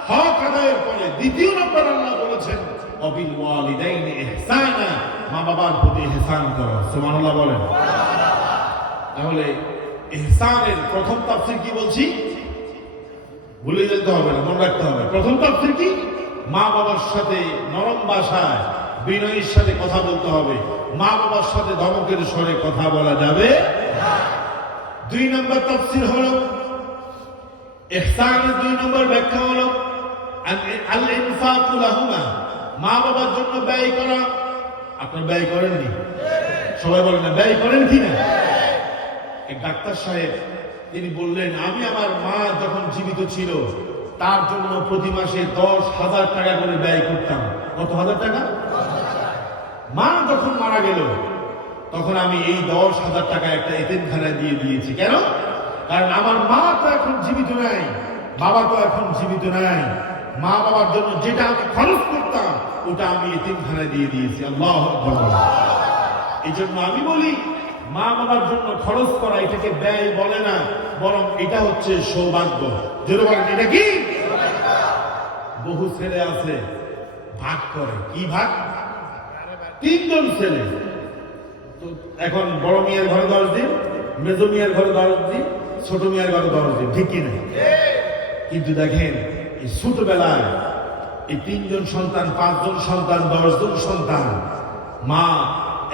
হক আদায়ের পরে দ্বিতীয় নম্বর আল্লাহ বলেছেন অবিল ওয়ালিদাইনি ইহসানা, মা বাবার প্রতি ইহসান করো। সুবহানাল্লাহ বলেন। তাহলে ইহসানের প্রথম তাফসীর কি বলছি? ভুলে যেতে হবে না, মনে রাখতে হবে। প্রথম তাফসীর কি? মা বাবার সাথে নরম ভাষায় বিনয়ের সাথে কথা বলতে হবে। মা বাবার সাথে ধমকের স্বরে কথা বলা যাবে না। 2 নম্বর তাফসীর হলো ইহসানের 2 নম্বর ব্যাখ্যা হলো আল ইনফাকু লাহুমা, মা বাবার জন্য ব্যয় করা। আপনারা ব্যয় করেননি? সবাই বলেন না ব্যয় করেন কিনা? এক ডাক্তার সাহেব তিনি বললেন আমি আমার মা যখন জীবিত ছিল তার জন্য প্রতি মাসে 10,000 টাকা করে ব্যয় করতাম। কত হাজার টাকা? মা যখন মারা গেল তখন আমি এই 10,000 টাকা একটা এতিমখানায় দিয়ে দিয়েছি। কেন? কারণ আমার মা তো এখন জীবিত নাই, বাবা তো এখন জীবিত নাই। মা বাবার জন্য যেটা আমি খরচ করতাম ওটা আমি এতিমখানায় দিয়ে দিয়েছি। আল্লাহু আকবার। এই জন্য আমি বলি মা বাবার জন্য খরচ করা এটাকে ব্যয় বলে না, বরং এটা হচ্ছে সৌভাগ্য। যদি বলেন এটা কি? বহু ছেলে আছে ভাগ করে, কি ভাগ? 3 জন ছেলে। তো এখন বড় মিয়ার ঘরে 10 দিন, মেজো মিয়ার ঘরে 10 দিন, ছোট মিয়ার ঘরে 10 দিন, ঠিক কিনা? কিন্তু দেখেন এই ছোটবেলায় এই 3 জন সন্তান, 5 জন সন্তান, 10 জন সন্তান মা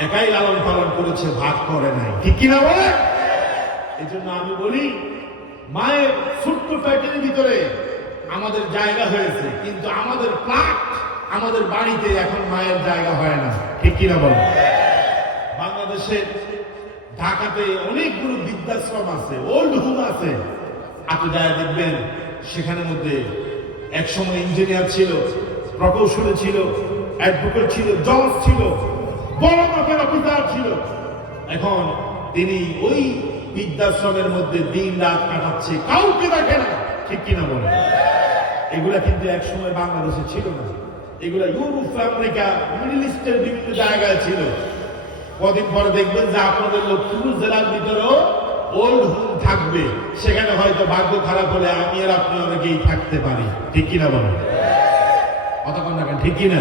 একাই লালন পালন করেছে, ভাগ করে নাই, ঠিক কিনা বলে? এই জন্য আমি বলি মায়ের ছোট্ট পেটের ভিতরে আমাদের জায়গা হয়েছে, কিন্তু আমাদের প্লাট আমাদের বাড়িতে এখন মায়ের জায়গা হয় না, ঠিক কিনা বলে? বাংলাদেশের ঢাকাতে অনেকগুলো বৃদ্ধাশ্রম আছে, ওল্ড হোম আছে। আপনি যায় দেখবেন সেখানের মধ্যে একসময় ইঞ্জিনিয়ার ছিল, প্রকৌশলী ছিল, অ্যাডভোকেট ছিল, জজ ছিল, বড় মাপের অফিসার ছিল। এখন তিনি ওই বৃদ্ধাশ্রমের মধ্যে দিন রাত কাটাচ্ছে, কাউকে দেখে না, ঠিক কিনা বলে? এগুলা কিন্তু একসময় বাংলাদেশে ছিল না, এগুলা ইউরোপ, আমেরিকা, মিডল ইস্টের বিভিন্ন জায়গায় ছিল। কদিন পরে দেখবেন যে আপনাদের লক্ষ্মীপুর জেলার ভিতরেও ওল্ড হোম থাকবে, সেখানে হয়তো ভাগ্য খারাপ হলে আমি আর আপনি অনেকেই থাকতে পারি, ঠিক কিনা বলেন? কথা কন না কেন, ঠিক কিনা?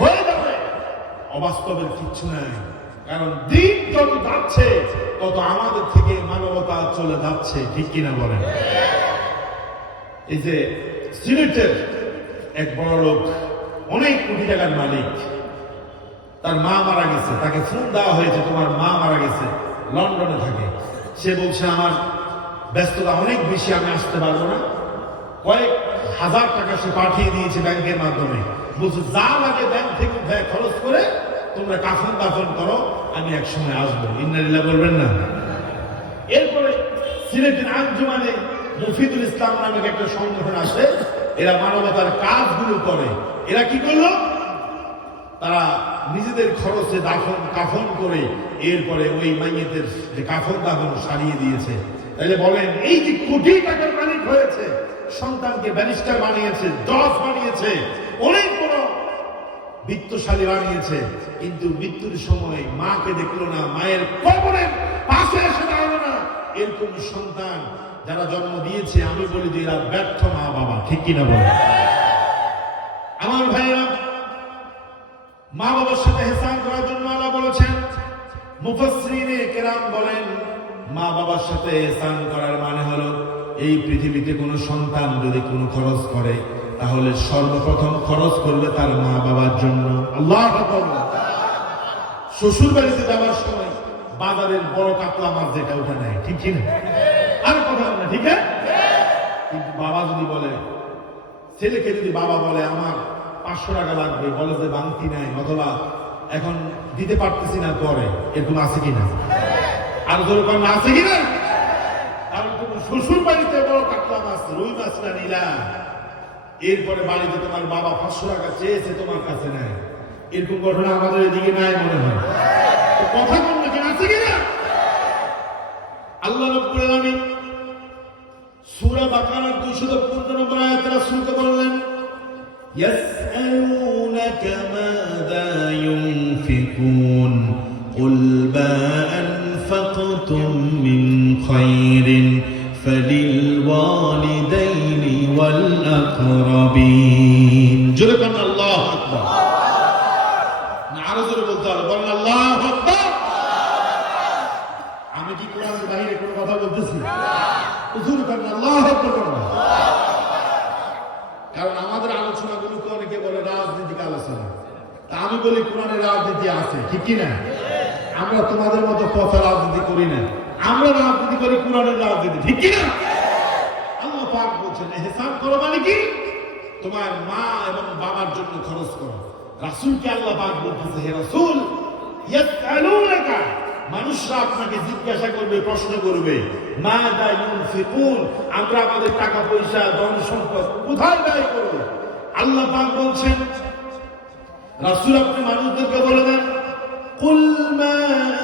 হয়ে যাবে। অবাস্তবের কিচ্ছু নাই, কারণ দিন যত যাচ্ছে তত আমাদের থেকে মানবতা চলে যাচ্ছে, ঠিক কিনা বলেন? এই যে সিলেটের এক বড় লোক, অনেক কোটি টাকার মালিক, তার মা মারা গেছে, তাকে ফোন দেওয়া হয়েছে তোমার মা মারা গেছে, লন্ডনে থাকে। সে বলছে আমার ব্যস্ততা অনেক বেশি, আমি আসতে পারবো না। কয়েক হাজার টাকা সে পাঠিয়ে দিয়েছে ব্যাংকের মাধ্যমে, বলছে যা লাগে ব্যাংক থেকে খরচ করে তোমরা কাফন দাফন করো, আমি এক সময় আসবো। ইন্না লিল্লাহ বলবেন না? এরপরে সিলেটের আঞ্জুমানে মুফিদুল ইসলাম নামে একটা সংগঠন আছে, এরা মানবতার কাজগুলো করে। এরা কি করলো? তারা নিজেদের খরচে কাফন করে এরপরে ওই মাইয়েতের যে কাফন দাফন সারিয়ে দিয়েছে। তাইলে বলেন, এই যে কোটি টাকার মালিক হয়েছে, সন্তানকে ব্যারিস্টার বানিয়েছে, জজ বানিয়েছে, অনেক বড় বিত্তশালী বানিয়েছে, কিন্তু মৃত্যুর সময় মাকে দেখলো না, মায়ের কবরের পাশে এসে দাঁড়ালো না, এরকম সন্তান যারা জন্ম দিয়েছে, আমি বলি যে এরা ব্যর্থ মা বাবা। ঠিক কিনা বলে? আমার ভাইয়েরা, মা বাবার সাথে ইহসান করার জন্য আল্লাহ বলেছেন। মুফাসসিরিনে কেরাম বলেন, মা বাবার সাথে ইহসান করার মানে হলো, এই পৃথিবীতে কোনো সন্তান যদি কোনো খরচ করে, তাহলে সর্বপ্রথম খরচ করবে তার মা বাবার জন্য। আল্লাহু আকবার। শ্বশুর বাড়িতে যাওয়ার সময় বাজারের বড় কাতলা মাছ যেটা ওটা নেয়, ঠিক কিনা? আর কথা বলে না, ঠিক আছে? কিন্তু বাবা যদি বলে, ছেলেকে যদি বাবা বলে আমার 500 টাকা লাগবে, বলে যে বাংতি নাই, অথবা এখন দিতে পারতেছি না, পরে, এরকম আছে কিনা? আর যেরকম আছে কিনা? কারণ তুমি শ্বশুর বাড়িতে বড় কাতলা মাছ, রুই মাছটা নিলা, এরপরে বাড়িতে তোমার বাবা 500 টাকা চেয়েছে, তোমার কাছে নাই, এরকম ঘটনা আমাদের এদিকে নাই মনে হয়। কথা বল না, আছে কিনা? আল্লাহ রাব্বুল আলামিন সূরা বাকারার 215 নম্বর আয়াতে রাসূলকে বললেন, ইয়াসআলুনাকা মাযা ইউনফিকুন কুল মা আনফাকতুম মিন খায়রিন ফালিল ওয়ালিদাইনি ওয়াল আকরাবিন। জোরে বলেন আল্লাহু আকবার। না আরো জোরে বলতে হবে, বলেন আল্লাহু আকবার। আমি কি কোরআনের বাইরে কোনো কথা বলতেছি? জোরে বলেন আল্লাহু আকবার। কারণ আমাদের আলোচনাগুলোকে অনেকে বলে রাজনীতিক আলোচনা, তা আমি বলি কোরআনের রাজনীতি আছে, ঠিক কিনা? আমরা তোমাদের মতো কথা রাজনীতি করি না, আমরা রাজনীতি করি কোরআনের রাজনীতি, ঠিক কিনা? আল্লাহ পাক বলছেন ইহসান করো মানে কি? তোমার মা এবং বাবার জন্য খরচ করো। রাসূলকে আল্লাহ পাক বলতেছে, হে রাসূল, ইয়াসআলুনাকা, মানুষরা আপনাকে জিজ্ঞাসা করবে, প্রশ্ন করবে, মাযা ইউনফিকুন, আমরা আমাদের টাকা পয়সা ধন সম্পদ কোথায় ব্যয় করব? আল্লাহ পাক বলছেন, রাসূল আপনি মানুষদেরকে বলে দেন, কুল মা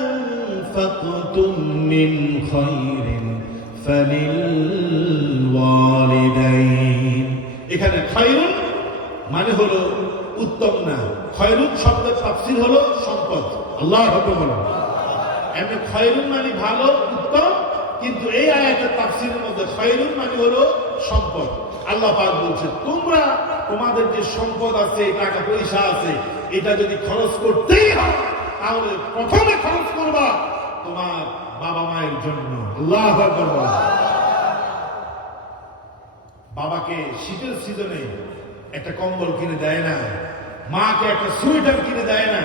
আনফাকতুম মিন খায়রিন ফালিল ওয়ালিদাইন। এখানে খায়রুন মানে হলো উত্তম না, খায়রুন শব্দের তাফসীর হলো সম্পদ। আল্লাহু আকবার। এমনি খায়রুন মানে ভালো, উত্তম, কিন্তু এই আয়াতের তাফসীরের মধ্যে খায়রুন মানে হলো সম্পদ। আল্লাহ পাক বলছে, তোমরা তোমাদের যে সম্পদ আছে, টাকা পয়সা আছে, এটা যদি খরচ করতেই হয়, তাহলে প্রথমে খরচ করবা তোমার বাবা মায়ের জন্য। আল্লাহু আকবার। বাবাকে শীতের সিজনে একটা কম্বল কিনে দেয় না, মাকে একটা সোয়েটার কিনে দেয় না,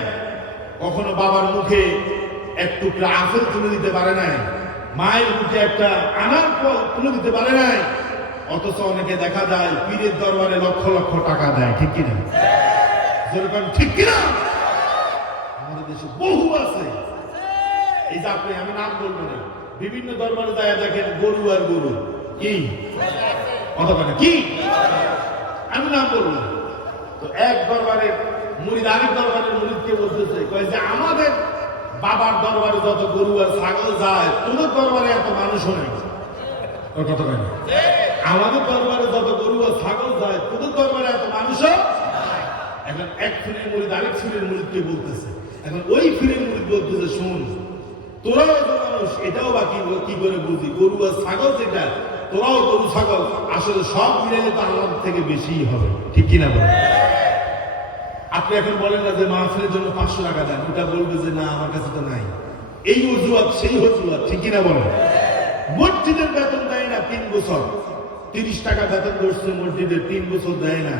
কখনো বাবার মুখে এক টুকরা আপেল তুলে দিতে পারে নাই, মায়ের মুখে একটা আনার ফল তুলে দিতে পারে নাই। অথচ অনেকে দেখা যায় পীরের দরবারে লক্ষ লক্ষ টাকা দেয়, ঠিক কিনা? যেরকম ঠিক কিনা? আমাদের দেশে বহু আছে, এই যে আপনি, আমি নাম বলবো না, বিভিন্ন দরবারে যায় দেখেন গরু আর গরু, কি অথবা কি, আমি নাম বলবো না। তো এক দরবারের মুরিদ আরেক দরবারের মুরিদকে বলতেছে, কয় যে আমাদের বাবার দরবারে যত গরু আর ছাগল যায়, তোদের দরবারে এত মানুষও নেই। ওর কথা কয় না, আমাদের দরবারে যত গরু আর ছাগল যায়, তোদের দরবারে এত মানুষও। এখন এক ফিরের মুরিদ আরেক ফিরের মুরিদকে বলতেছে, এখন ওই ফিরের মুরিদ বলতেছে, শুন, তোরাও এত মানুষ, এটাও বাকি কি করে বুঝি, গরু আর ছাগল যেটা, তোরাও গরু ছাগল, আসলে সব মিলে তো আমাদের থেকে বেশিই হবে, ঠিক কিনা বলে? আপনি এখন বলেন না যে মাহফিলের জন্য 500 টাকা দেন, ওটা বলবে যে না আমার কাছে তো নাই, এই অজুহাত সেই অজুহাত, ঠিক কিনা বলেন? মসজিদের বেতন দেয় না 3 বছর, 30 টাকা বেতন ধরছে মসজিদের, 3 বছর দেয় না,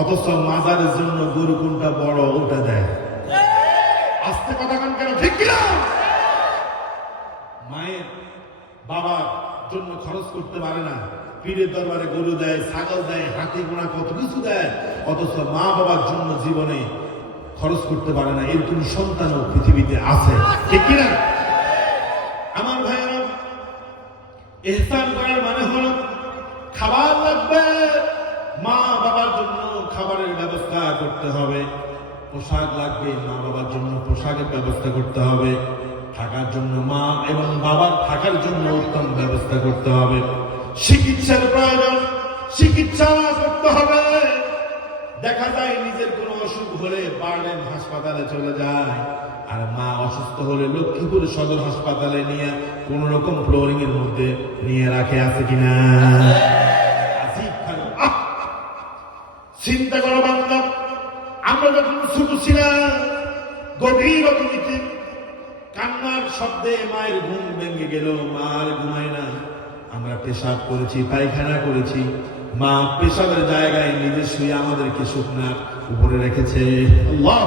অথচ মাজারের জন্য গরু কোনটা বড় ওটা দেয়। আস্তে কথা কান কেন, ঠিক কিনা? মায়ের বাবার জন্য খরচ করতে পারে না, পীরের দরবারে গরু দেয়, ছাগল দেয়, হাতি ঘোড়া কত কিছু দেয়, অথচ মা বাবার জন্য জীবনে খরচ করতে পারে না, এরকম সন্তানও পৃথিবীতে আছে, ঠিক কিনা? আমার ভাইয়েরা, ইহসান করার মানে হলো খাবার লাগবে, মা রাখতে হবে, পোশাক লাগবে, মা বাবার জন্য পোশাকের ব্যবস্থা করতে হবে, থাকার জন্য মা এবং বাবার থাকার জন্য উত্তম ব্যবস্থা করতে হবে, চিকিৎসার প্রয়োজন, চিকিৎসা করতে হবে। দেখা যায় নিজের কোনো অসুখ হলে বার্ডেন হাসপাতালে চলে যায়, আর মা অসুস্থ হলে লক্ষ্মীপুর সদর হাসপাতালে নিয়ে কোন রকম ফ্লোরিং এর মধ্যে নিয়ে রাখে, আছে কিনা? চিন্তা করো বান্ধব, আমরা যখন ছোট ছিলাম গভীর অতীতে কান্নার শব্দে মায়ের ঘুম ভেঙে গেল, মা আর ঘুমায় না, আমরা পেশাব করেছি, পায়খানা করেছি, মা পেশাবের জায়গায় নিজে শুয়ে আমাদেরকে শুকনার উপরে রেখেছে। আল্লাহ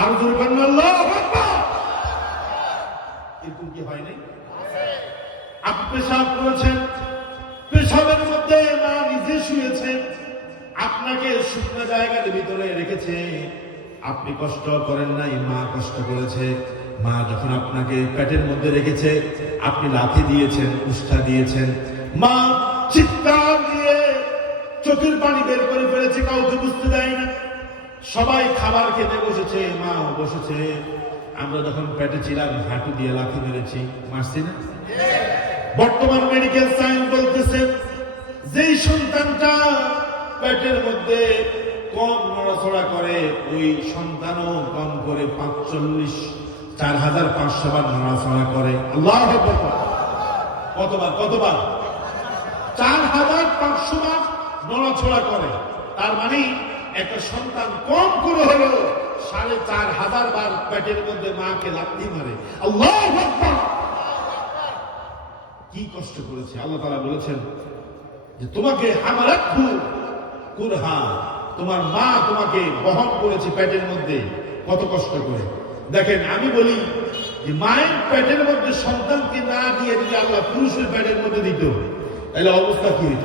আর দুর্গন্ধ, আল্লাহ এরকম কি হয় নাই? আপনি পেশাব করেছেন, পেশাবের মধ্যে মা নিজে শুয়েছে, আপনাকে শুকনো জায়গার ভিতরে রেখেছে, আপনি কষ্ট করেন নাই, মা কষ্ট করেছে। মা যখন আপনাকে পেটের মধ্যে রেখেছে, আপনি লাথি দিয়েছেন, উষ্ঠা দিয়েছেন, মা চিৎকার দিয়ে চোখের পানি বের করে ফেলেছে, কাউকে বুঝতে দেয় না। সবাই খাবার খেতে বসেছে, মাও বসেছে, আমরা যখন পেটে ছিলাম হাঁটু দিয়ে লাথি মেরেছি, মারছি না? বর্তমান মেডিকেল সায়েন্স বলতেছে যেই সন্তানটা পেটের মধ্যে কম নড়াচড়া করে, ওই সন্তানও কম করে 4,500 বার নড়াচড়া করে। আল্লাহু আকবার! কতবার? 4,500 বার নড়াচড়া করে। তার মানে একটা সন্তান কম করে হলো 4,500 বার পেটের মধ্যে মাকে লাথি মারে। আল্লাহু আকবার! কি কষ্ট করেছে। আল্লাহ তাআলা বলেছেন যে তোমাকে হামালাতহু কুরহা, তোমার মা তোমাকে বহন করেছে পেটের মধ্যে কত কষ্ট করে। দেখেন, আমি বলি যে মায়ের পেটের মধ্যে সন্তানকে না দিয়ে যদি আল্লাহ পুরুষের পেটের মধ্যে দিত, তাহলে অবস্থা কি হইত?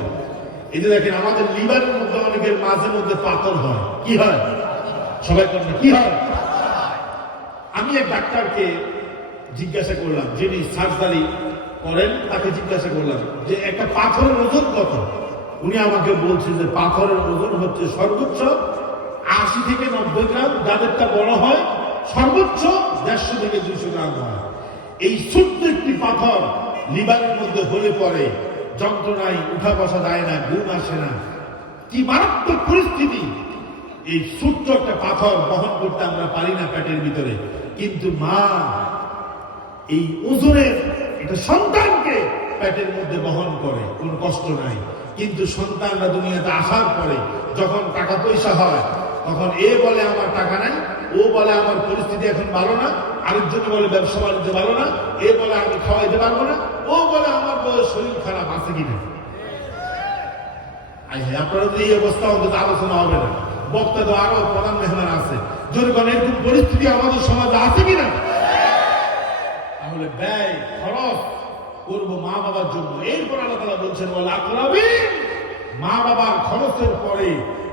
এই যে দেখেন, আমাদের লিভারের মধ্যে অনেকের মাঝে মধ্যে পাথর হয়, কি হয়? সবাই বলেন কি হয়? আমি এক ডাক্তারকে জিজ্ঞাসা করলাম, যিনি সার্জারি করেন, তাকে জিজ্ঞাসা করলাম যে একটা পাথরের ওজন কত? উনি আমাকে বলছেন যে পাথরের ওজন হচ্ছে সর্বোচ্চ 80 থেকে 90 গ্রাম, যাদেরটা বড় হয় সর্বোচ্চ 150 থেকে 200 গ্রাম হয়। এই ছোট্ট একটি পাথর লিভারের মধ্যে হলে পরে যন্ত্রণায় উঠা বসা যায় না, ঘুম আসে না, কি মারাত্মক পরিস্থিতি। এই ছোট্ট একটা পাথর বহন করতে আমরা পারি না পেটের ভিতরে, কিন্তু মা এই ওজনের একটা সন্তানকে পেটের মধ্যে বহন করে, কোনো কষ্ট নাই। কিন্তু সন্তানরা দুনিয়াতে আসার পরে যখন টাকা পয়সা হয়, তখন এ বলে আমার টাকা নাই, ও বলে আমার পরিস্থিতি এখন ভালো না, আরেকজন বলে ব্যবসা বাণিজ্য ভালো না, এ বলে আমি খাওয়াইতে পারবো না, ও বলে আমার শরীর খারাপ, আছে কিনা? আপনারা তো এই অবস্থা অন্তত আলোচনা হবে না, বক্তা তো আরো প্রধান মেহমান আছে, যদি কোনো এরকম পরিস্থিতি আমাদের সমাজে আছে কিনা? তাহলে ব্যয় খরচ করবো মা বাবার জন্য। এরপর আল্লাহ তাআলা বলছেন ওয়াল আকরাবিন, মা বাবার খরচের পরে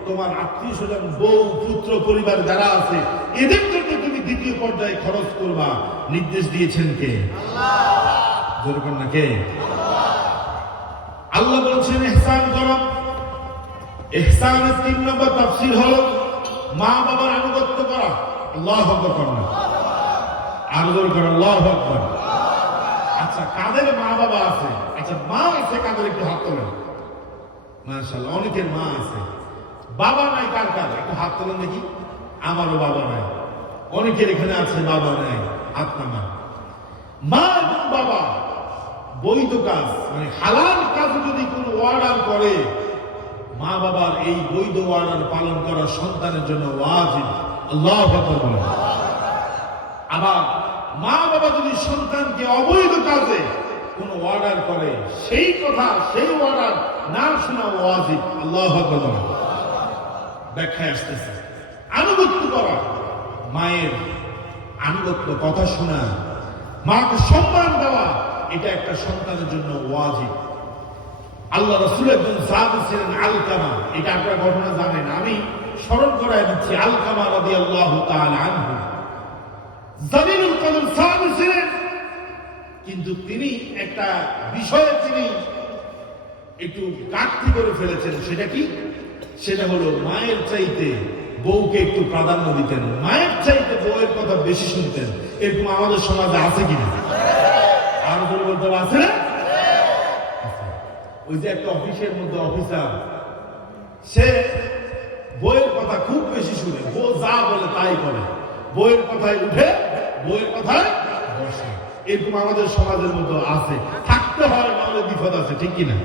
তোমার আত্মীয় স্বজন, বউ, পুত্র, পরিবার যারা আছে, এদের জন্য তুমি দ্বিতীয় পর্যায়ে খরচ করবা। নির্দেশ দিয়েছেন কে? আল্লাহ। জোরে বলেন না, কে? আল্লাহ বলছেন ইহসান করো। ইহসানের 3 নম্বর তাফসীর হলো মা বাবার আনুগত্য করা। আল্লাহু আকবার করুন, আর জোরে করুন আল্লাহু আকবার। আচ্ছা, কাদের মা বাবা আছে? আচ্ছা, মা আছে কাদের? একটু হাত তোলেন। মাশাআল্লাহ, অনেকের মা আছে। বাবা নাই কার কার? একটু হাত তোলেন দেখি। আমারও বাবা নাই। অনেকের এখানে আছে বাবা নাই, হাত নামান। মা এবং বাবা বৈধ কাজ, মানে হালাল কাজ যদি কোনো অর্ডার করে, মা বাবার এই বৈধ অর্ডার পালন করা সন্তানের জন্য ওয়াজিব। আল্লাহু আকবার বলেন। আবার মা বাবা যদি সন্তানকে অবৈধ কাজে কোনো অর্ডার করে, সেই কথা, সেই অর্ডার না শোনা ওয়াজিব। আল্লাহু আকবার বলেন। ব্যাখ্যায় আসতেছে আনুগত্য করা, মায়ের আনুগত্য, কথা শোনা, মাকে সম্মান দেওয়া, এটা একটা সন্তানের জন্য ওয়াজিব। আল্লাহ রাসূল একজন সাহাবী ছিলেন আলকামা, এটা আপনারা ঘটনা জানেন, আমি স্মরণ করায় দিচ্ছি। আলকামা রাদিয়াল্লাহু তাআলা আনহু জালিলুল কদর সাহাবী ছিলেন, কিন্তু তিনি একটা বিষয়ে তিনি একটু ঘাটতি করে ফেলেছেন। সেটা কি? সেটা হলো মায়ের চাইতে বউকে একটু প্রাধান্য দিতেন, মায়ের চাইতে বউয়ের কথা বেশি শুনতেন। এরকম আমাদের সমাজে আছে কিনা? আর বলতে আছে না? ওই যে একটা অফিসের মধ্যে অফিসার, সে বইয়ের কথা খুব বেশি শুনে, বউ যা বলে তাই করে, বইয়ের কথায় উঠে বইয়ের কথায় বসে। এরকম আমাদের সমাজের মধ্যে আছে, থাকতে হয়, নাহলে বিপদ আছে, ঠিক কিনা?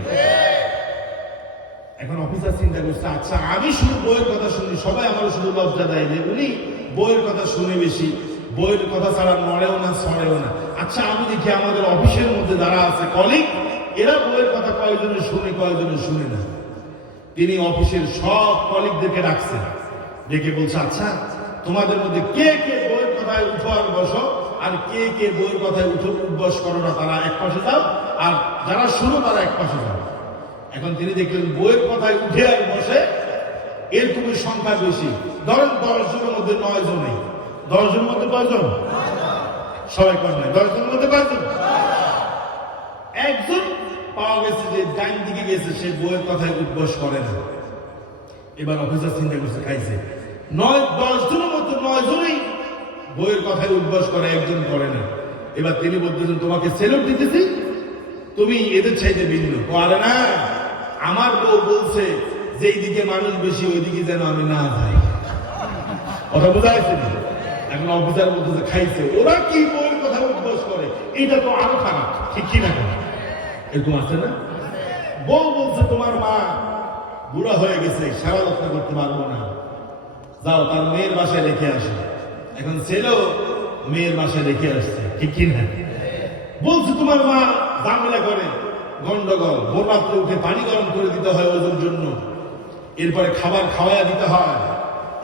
এখন অফিসার চিন্তা করছে, আচ্ছা আমি শুধু বইয়ের কথা শুনি, সবাই আমার শুধু লজ্জা দেয় যে উনি বইয়ের কথা শুনে বেশি, বইয়ের কথা ছাড়া নড়েও না সরেও না। আচ্ছা আমি দেখি আমাদের অফিসের মধ্যে যারা আছে কলিগ, এরা বইয়ের কথা কয়েকজনে শুনে কয়েকজনে শুনে না। তিনি অফিসের সব কলিগদেরকে রাখছেন, ডেকে বলছে, আচ্ছা তোমাদের মধ্যে কে কে বইয়ের কথায় উঠো আর বসো, আর কে কে বইয়ের কথায় উঠো উঠবস করো না, তারা এক পাশে যাও, আর যারা শুনো তারা এক পাশে যাও। এখন তিনি দেখলেন বইয়ের কথায় উঠে আর বসে এরকমই সংখ্যা বেশি। ধরেন 10 জনের মধ্যে 9 জনই, 10 জনের মধ্যে কয়জন? সবাই কর নাই, 10 জনের মধ্যে কয়জন? একজন পাওয়া গেছে যে ডাইন দিকে গেছে, সে বইয়ের কথায় উঠবস করে না। এবার অফিসার চিন্তা করছে, খাইছে 10 জনের মধ্যে 9 জনই বইয়ের কথায় উঠবস করে, একজন করে না। এবার তিনি বলতেছেন, তোমাকে সেলুট দিতেছি, তুমি এদের চাইতে ভিন্ন। আরে না, আমার বউ বলছে যে এইদিকে মানুষ বেশি, ওইদিকে যেন আমি না যাই। কথা বোঝা যাচ্ছে না? এখন অফিসার বলতেছে, খাইছে, ওরা কি বইয়ের কথা উঠবস করে, এটা তো আরো খারাপ, ঠিক কিনা? এরকম আছে না? বউ বলছে তোমার মা বুড়া হয়ে গেছে, সেবা যত্ন করতে পারবো না, যাও তার মেয়ের বাসায় রেখে আসো। এখন ছেলেও মেয়ের বাসায় রেখে আসছে, ঠিক কিনা? বলছে তোমার মা ঝামেলা করে, গন্ডগোল, ভোর রাত্রে উঠে পানি গরম করে দিতে হয় ওদের জন্য, এরপরে খাবার খাওয়াইয়া দিতে হয়,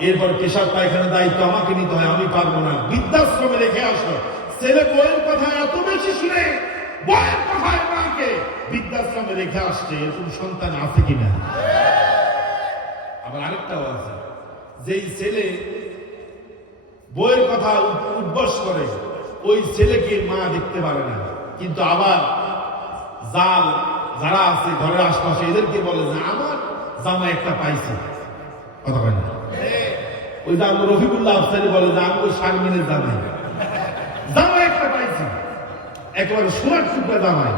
এরপরে পেশাব পায়খানা দায়িত্ব আমাকে নিতে হয়, আমি পারবো না, বৃদ্ধাশ্রমে রেখে আসো। ছেলে বইয়ের কথা এত বেশি শুনে বইয়ের কথায় মাকে বৃদ্ধাশ্রমে রেখে আসছে। এরকম সন্তান আছে কিনা? আবার আরেকটাও আছে, যেই ছেলে বইয়ের কথা উদ্বস করে, ওই ছেলেকে মা দেখতে পারে না, কিন্তু আবার জাল যারা আছে ঘরের আশপাশে এদেরকে বলে যে আমার জামা একটা পাইছি। কথা বলে না? ওই যে আমরা রফিকুল্লাহ আফসারি বলে যে আমি ওই শারমিনের জামাই, জামা একটা পাইছি, একেবারে সোনার টুকরা জামাই।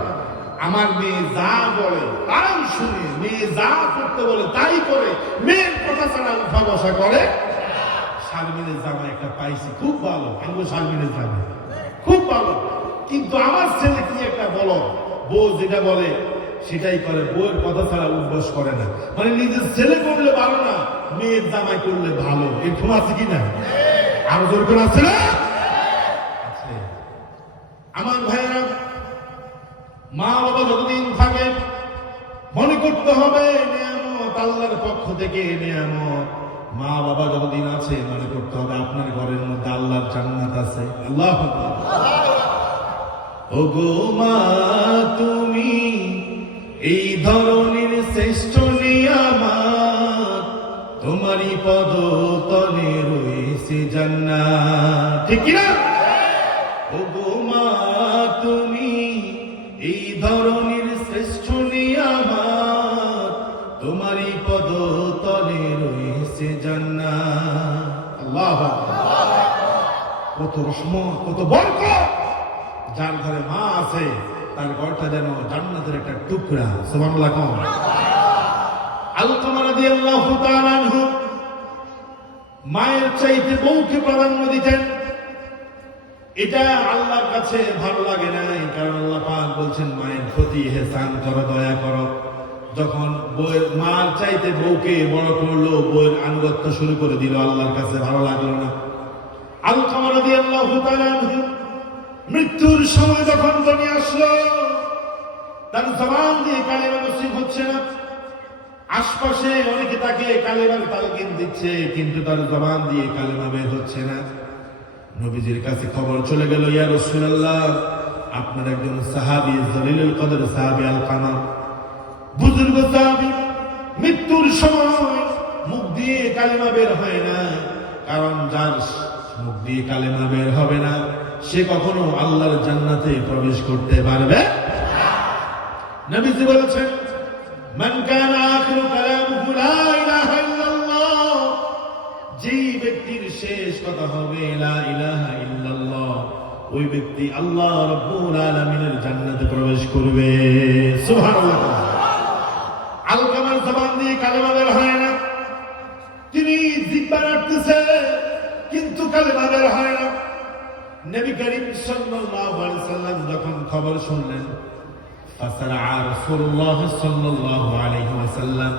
আমার মেয়ে যা বলে তাই শুনে, মেয়ে যা করতে বলে তাই করে, মেয়ের কথা ছাড়া উঠা বসা করে। শারমিনের জামা একটা পাইছি, খুব ভালো, আমি শারমিনের জামা খুব ভালো, কিন্তু আমার ছেলে কি একটা বলো, বউ যেটা বলে সেটাই করে, বউয়ের কথা ছাড়া উদ্বাস করে না। মানে নিজের ছেলে করলে ভালো না, মেয়ের জামাই করলে ভালো। এরকম আছে কিনা? আরো জোর করে আছে না? আমার ভাইয়েরা, মা বাবা যতদিন থাকে মনে করতে হবে নিয়ামত আল্লাহর পক্ষ থেকে নিয়ামত। মা বাবা যতদিন আছে মনে করতে হবে আপনার ঘরের মধ্যে আল্লাহর জান্নাত আছে। আল্লাহু আকবার। ওগো মা তুমি এই ধরনের শ্রেষ্ঠ নিয়ামত, তোমারই পদ তলে রয়েছে জান্নাত, ঠিক কি না? ওগো মা তুমি এই ধরনের শ্রেষ্ঠ নিয়ামত, তোমারই পদ তলে রয়েছে জান্নাত। আল্লাহু আকবার। কত রহমত, কত বরকত। যার ঘরে মা আছে তার ঘরটা যেন জান্নাতের একটা টুকরা। সুবহানাল্লাহ। আলকামা রাদিয়াল্লাহু তাআলা আনহু মায়ের চাইতে বউকে প্রাধান্য দিতেন। এটা আল্লাহর কাছে ভালো লাগে নাই, কারণ আল্লাহ পাক বলছেন মায়ের প্রতি ইহসান করো, দয়া করো। যখন বউয়ের মার চাইতে বউকে বড় করলো, বউয়ের আনুগত্য শুরু করে দিল, আল্লাহর কাছে ভালো লাগলো না। আলকামা রাদিয়াল্লাহু তাআলা আনহু মৃত্যুর সময় যখন জমি আসলো, তার জবান দিয়ে কালেমা নসিব হচ্ছে না। আশপাশে অনেকে তাকে কালেমার তালকিন দিচ্ছে, কিন্তু তার জবান দিয়ে কালেমা বের হচ্ছে না। নবীজির কাছে খবর চলে গেল, ইয়া রাসূলুল্লাহ, আপনার একজন সাহাবী, জলিলুল কদর সাহাবী আলকামা, বুজুর্গ সাহাবী, মৃত্যুর সময় মুখ দিয়ে কালেমা বের হয় না। কারণ যার মুখ দিয়ে কালেমা বের হবে না, সে কখনো আল্লাহর জান্নাতে প্রবেশ করতে পারবে না। নবীজি বলেছেন, মান কানা আখিরু কালামুহু লা ইলাহা ইল্লাল্লাহ, যে কথা হবে লা ইলাহা ইল্লাল্লাহ, ওই ব্যক্তি আল্লাহ রাব্বুল আলামিনের জান্নাতে প্রবেশ করবে। সুবহানাল্লাহ। আলকামার জবান দিয়ে কালেমা বের হয় না, তিনি জিহ্বা নাড়তেছে কিন্তু কালেমা বের হয় না। নবী করিম সাল্লাল্লাহু আলাইহি সাল্লাম যখন খবর শুনলেন, ফাসারা রাসূলুল্লাহ সাল্লাল্লাহু আলাইহি ওয়াসাল্লাম,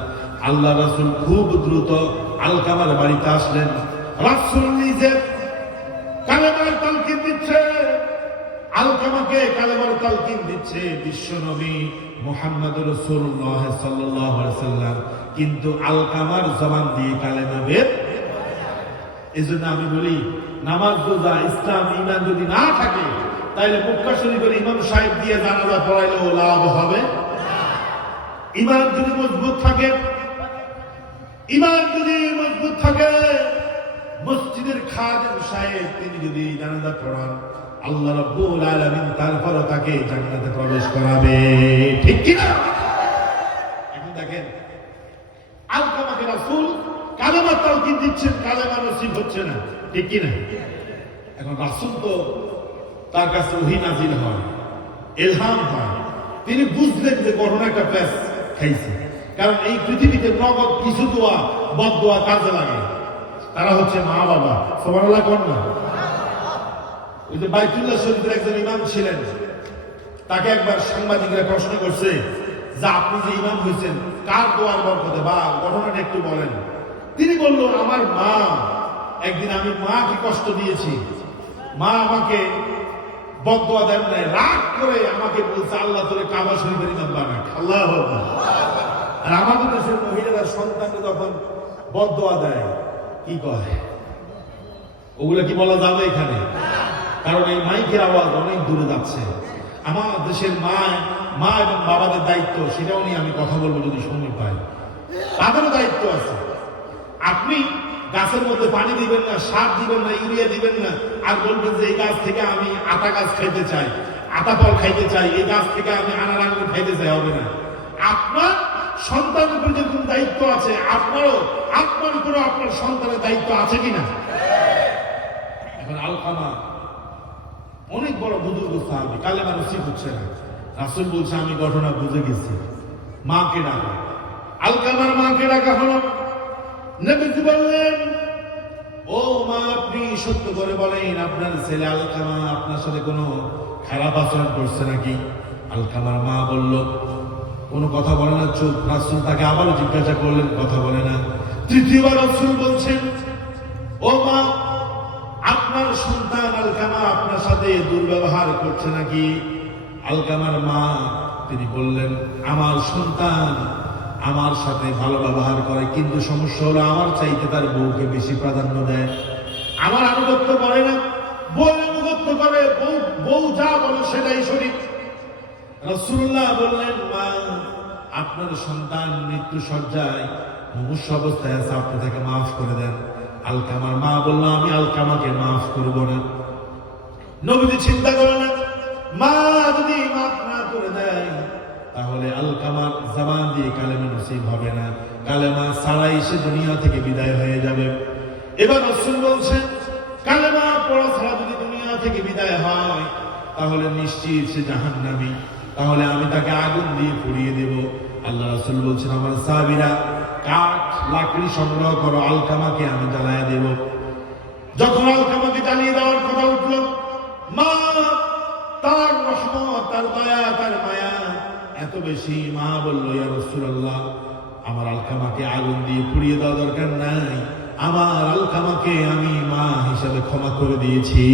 আল্লাহ রাসূল খুব দ্রুত আলকামার বাড়িতে আসলেন। রাসূল নিজে কালেমার তালকিন দিচ্ছে, আলকামাকে কালেমার তালকিন দিচ্ছে বিশ্ব নবী মুহাম্মদুর রাসূলুল্লাহ সাল্লাল্লাহু আলাইহি সাল্লাম, কিন্তু আলকামার জবান দিয়ে কালেমা বের। এজন্য আমি বলি, নামাজ, রোজা, ইসলাম, ঈমান যদি না থাকে তাহলে মক্কা শরীফের ইমাম সাহেব দিয়ে জানাজা পড়াইলেও লাভ হবে না। ঈমান যদি মজবুত থাকে, ঈমান যদি মজবুত থাকে, মসজিদের খাদেম সাহেব তিনি যদি জানাজা পড়ান, আল্লাহ রাব্বুল আলামিন তারপরে তাকে জান্নাতে প্রবেশ করাবে। ঠিক কি না? এখন দেখেন, আলকামাকে রাসূল কালেমা তালকিন দিচ্ছেন, কালেমা নসিব হচ্ছে না। ঠিক কি না? এখন রাসূল তো তার কাছে ওহী নাযিল হয়, ইলহাম হয়, তিনি বুঝলেন যে ঘটনা একটা প্যাস খাইছে। কারণ এই পৃথিবীতে নগদ কিছু দোয়া, বদদোয়া কাজে লাগে। তারা হচ্ছে মা বাবা। সুবহানাল্লাহ কোন না? ওই যে বাইতুল্লাহ শরীফের একজন ইমাম ছিলেন, তাকে একবার সাংবাদিকরা প্রশ্ন করছে যে আপনি যে ইমাম হয়েছেন কার দোয়ার বরকতে, বা ঘটনাটা একটু বলেন। তিনি বলল, আমার মা, একদিন আমি মাকে কষ্ট দিয়েছি, মা আমাকে বদদোয়া দেন নাই, রাগ করে আমাকে বলছে আল্লাহ তোরে কাবা শরীফের ইমাম বানাক। আল্লাহু আকবার। আর আমাদের দেশের মহিলারা সন্তানকে তখন বদদোয়া দেয়, কি কয়, ওগুলো কি বলা যাবে এখানে? কারণ এই মাইকের আওয়াজ অনেক দূরে যাচ্ছে। আমার দেশের মা এবং বাবাদের দায়িত্ব, সেটাও নিয়ে আমি কথা বলবো যদি সময় পাই। তাদেরও দায়িত্ব আছে। আপনি গাছের মধ্যে পানি দিবেন না, সার দিবেন না, ইউরিয়া দিবেন না, আর বলবেন যে এই গাছ থেকে আমি আতা গাছ খাইতে চাই, আতা ফল খাইতে চাই, এই গাছ থেকে আমি আনার আঙ্গুর খাইতে চাই, হবে না। আপনার সন্তানের উপর যেরকম দায়িত্ব আছে, আপনার উপরে আপনার সন্তানের দায়িত্ব আছে কিনা? এখন আলকামা অনেক বড় বুজুর্গ সাহাবী, কালেমা নসিব হচ্ছে না। রাসূল বলছে আমি ঘটনা বুঝে গেছি, মাকে ডাকা। আলকামার মাকে ডাকা হলো। নবীজি বললেন, ও মা, আপনি সত্য করে বলেন আপনার ছেলে আলকামা আপনার সাথে কোনো খারাপ আচরণ করছে নাকি? আলকামার মা বলল, কোনো কথা বলে না, চুপ। রাসূল তাকে আবারও জিজ্ঞাসা করলেন, কথা বলে না। তৃতীয়বার রাসূল বলছেন, ও মা, আপনার সন্তান আলকামা আপনার সাথে দুর্ব্যবহার করছে নাকি? আলকামার মা তিনি বললেন, আমার সন্তান আমার সাথে ভালো ব্যবহার করে, কিন্তু সমস্যা হলো আমার চাইতে তার বউকে বেশি প্রাধান্য দেয়, আমার আনুগত্য করে না, বউ আনুগত্য করে, বউ যা বলে সেটাই সঠিক। রাসূলুল্লাহ বললেন, মা, আপনার সন্তান মৃত্যু সজ্জায় মুমূর্ষু অবস্থায় আছে, আপনি তাকে মাফ করে দেন। আলকামার মা বলল, আমি আলকামাকে মাফ করব না। নবীজি চিন্তা করলেন, মা যদি মাফ না করে দেয় তাহলে আলকামার জবান দিয়ে কালেমা নসিব হবে না, কালেমা ছাড়াই সে দুনিয়া থেকে বিদায় হয়ে যাবে। এবার রাসূল বলছেন, কালেমা পড়া ছাড়া যদি দুনিয়া থেকে বিদায় হয় তাহলে নিশ্চিত সে জাহান্নামী, তাহলে আমি তাকে আগুন দিয়ে পুড়িয়ে দেব। আল্লাহ রাসূল বলছেন, আমার সাহাবীরা কাঠ লাকড়ি সংগ্রহ করো, আলকামাকে আমি জ্বালায় দেব। যখন আলকামাকে জ্বালিয়ে দেওয়ার কথা উঠল, মা তার রহমত, তার দয়া, তার মায়া এত বেশি, মা বলল, ইয়া রাসূলুল্লাহ, আমার আলকামাকে আগুন দিয়ে পুড়িয়ে দেওয়া দরকার নাই, আমার আলকামাকে আমি মা হিসেবে ক্ষমা করে দিয়েছি।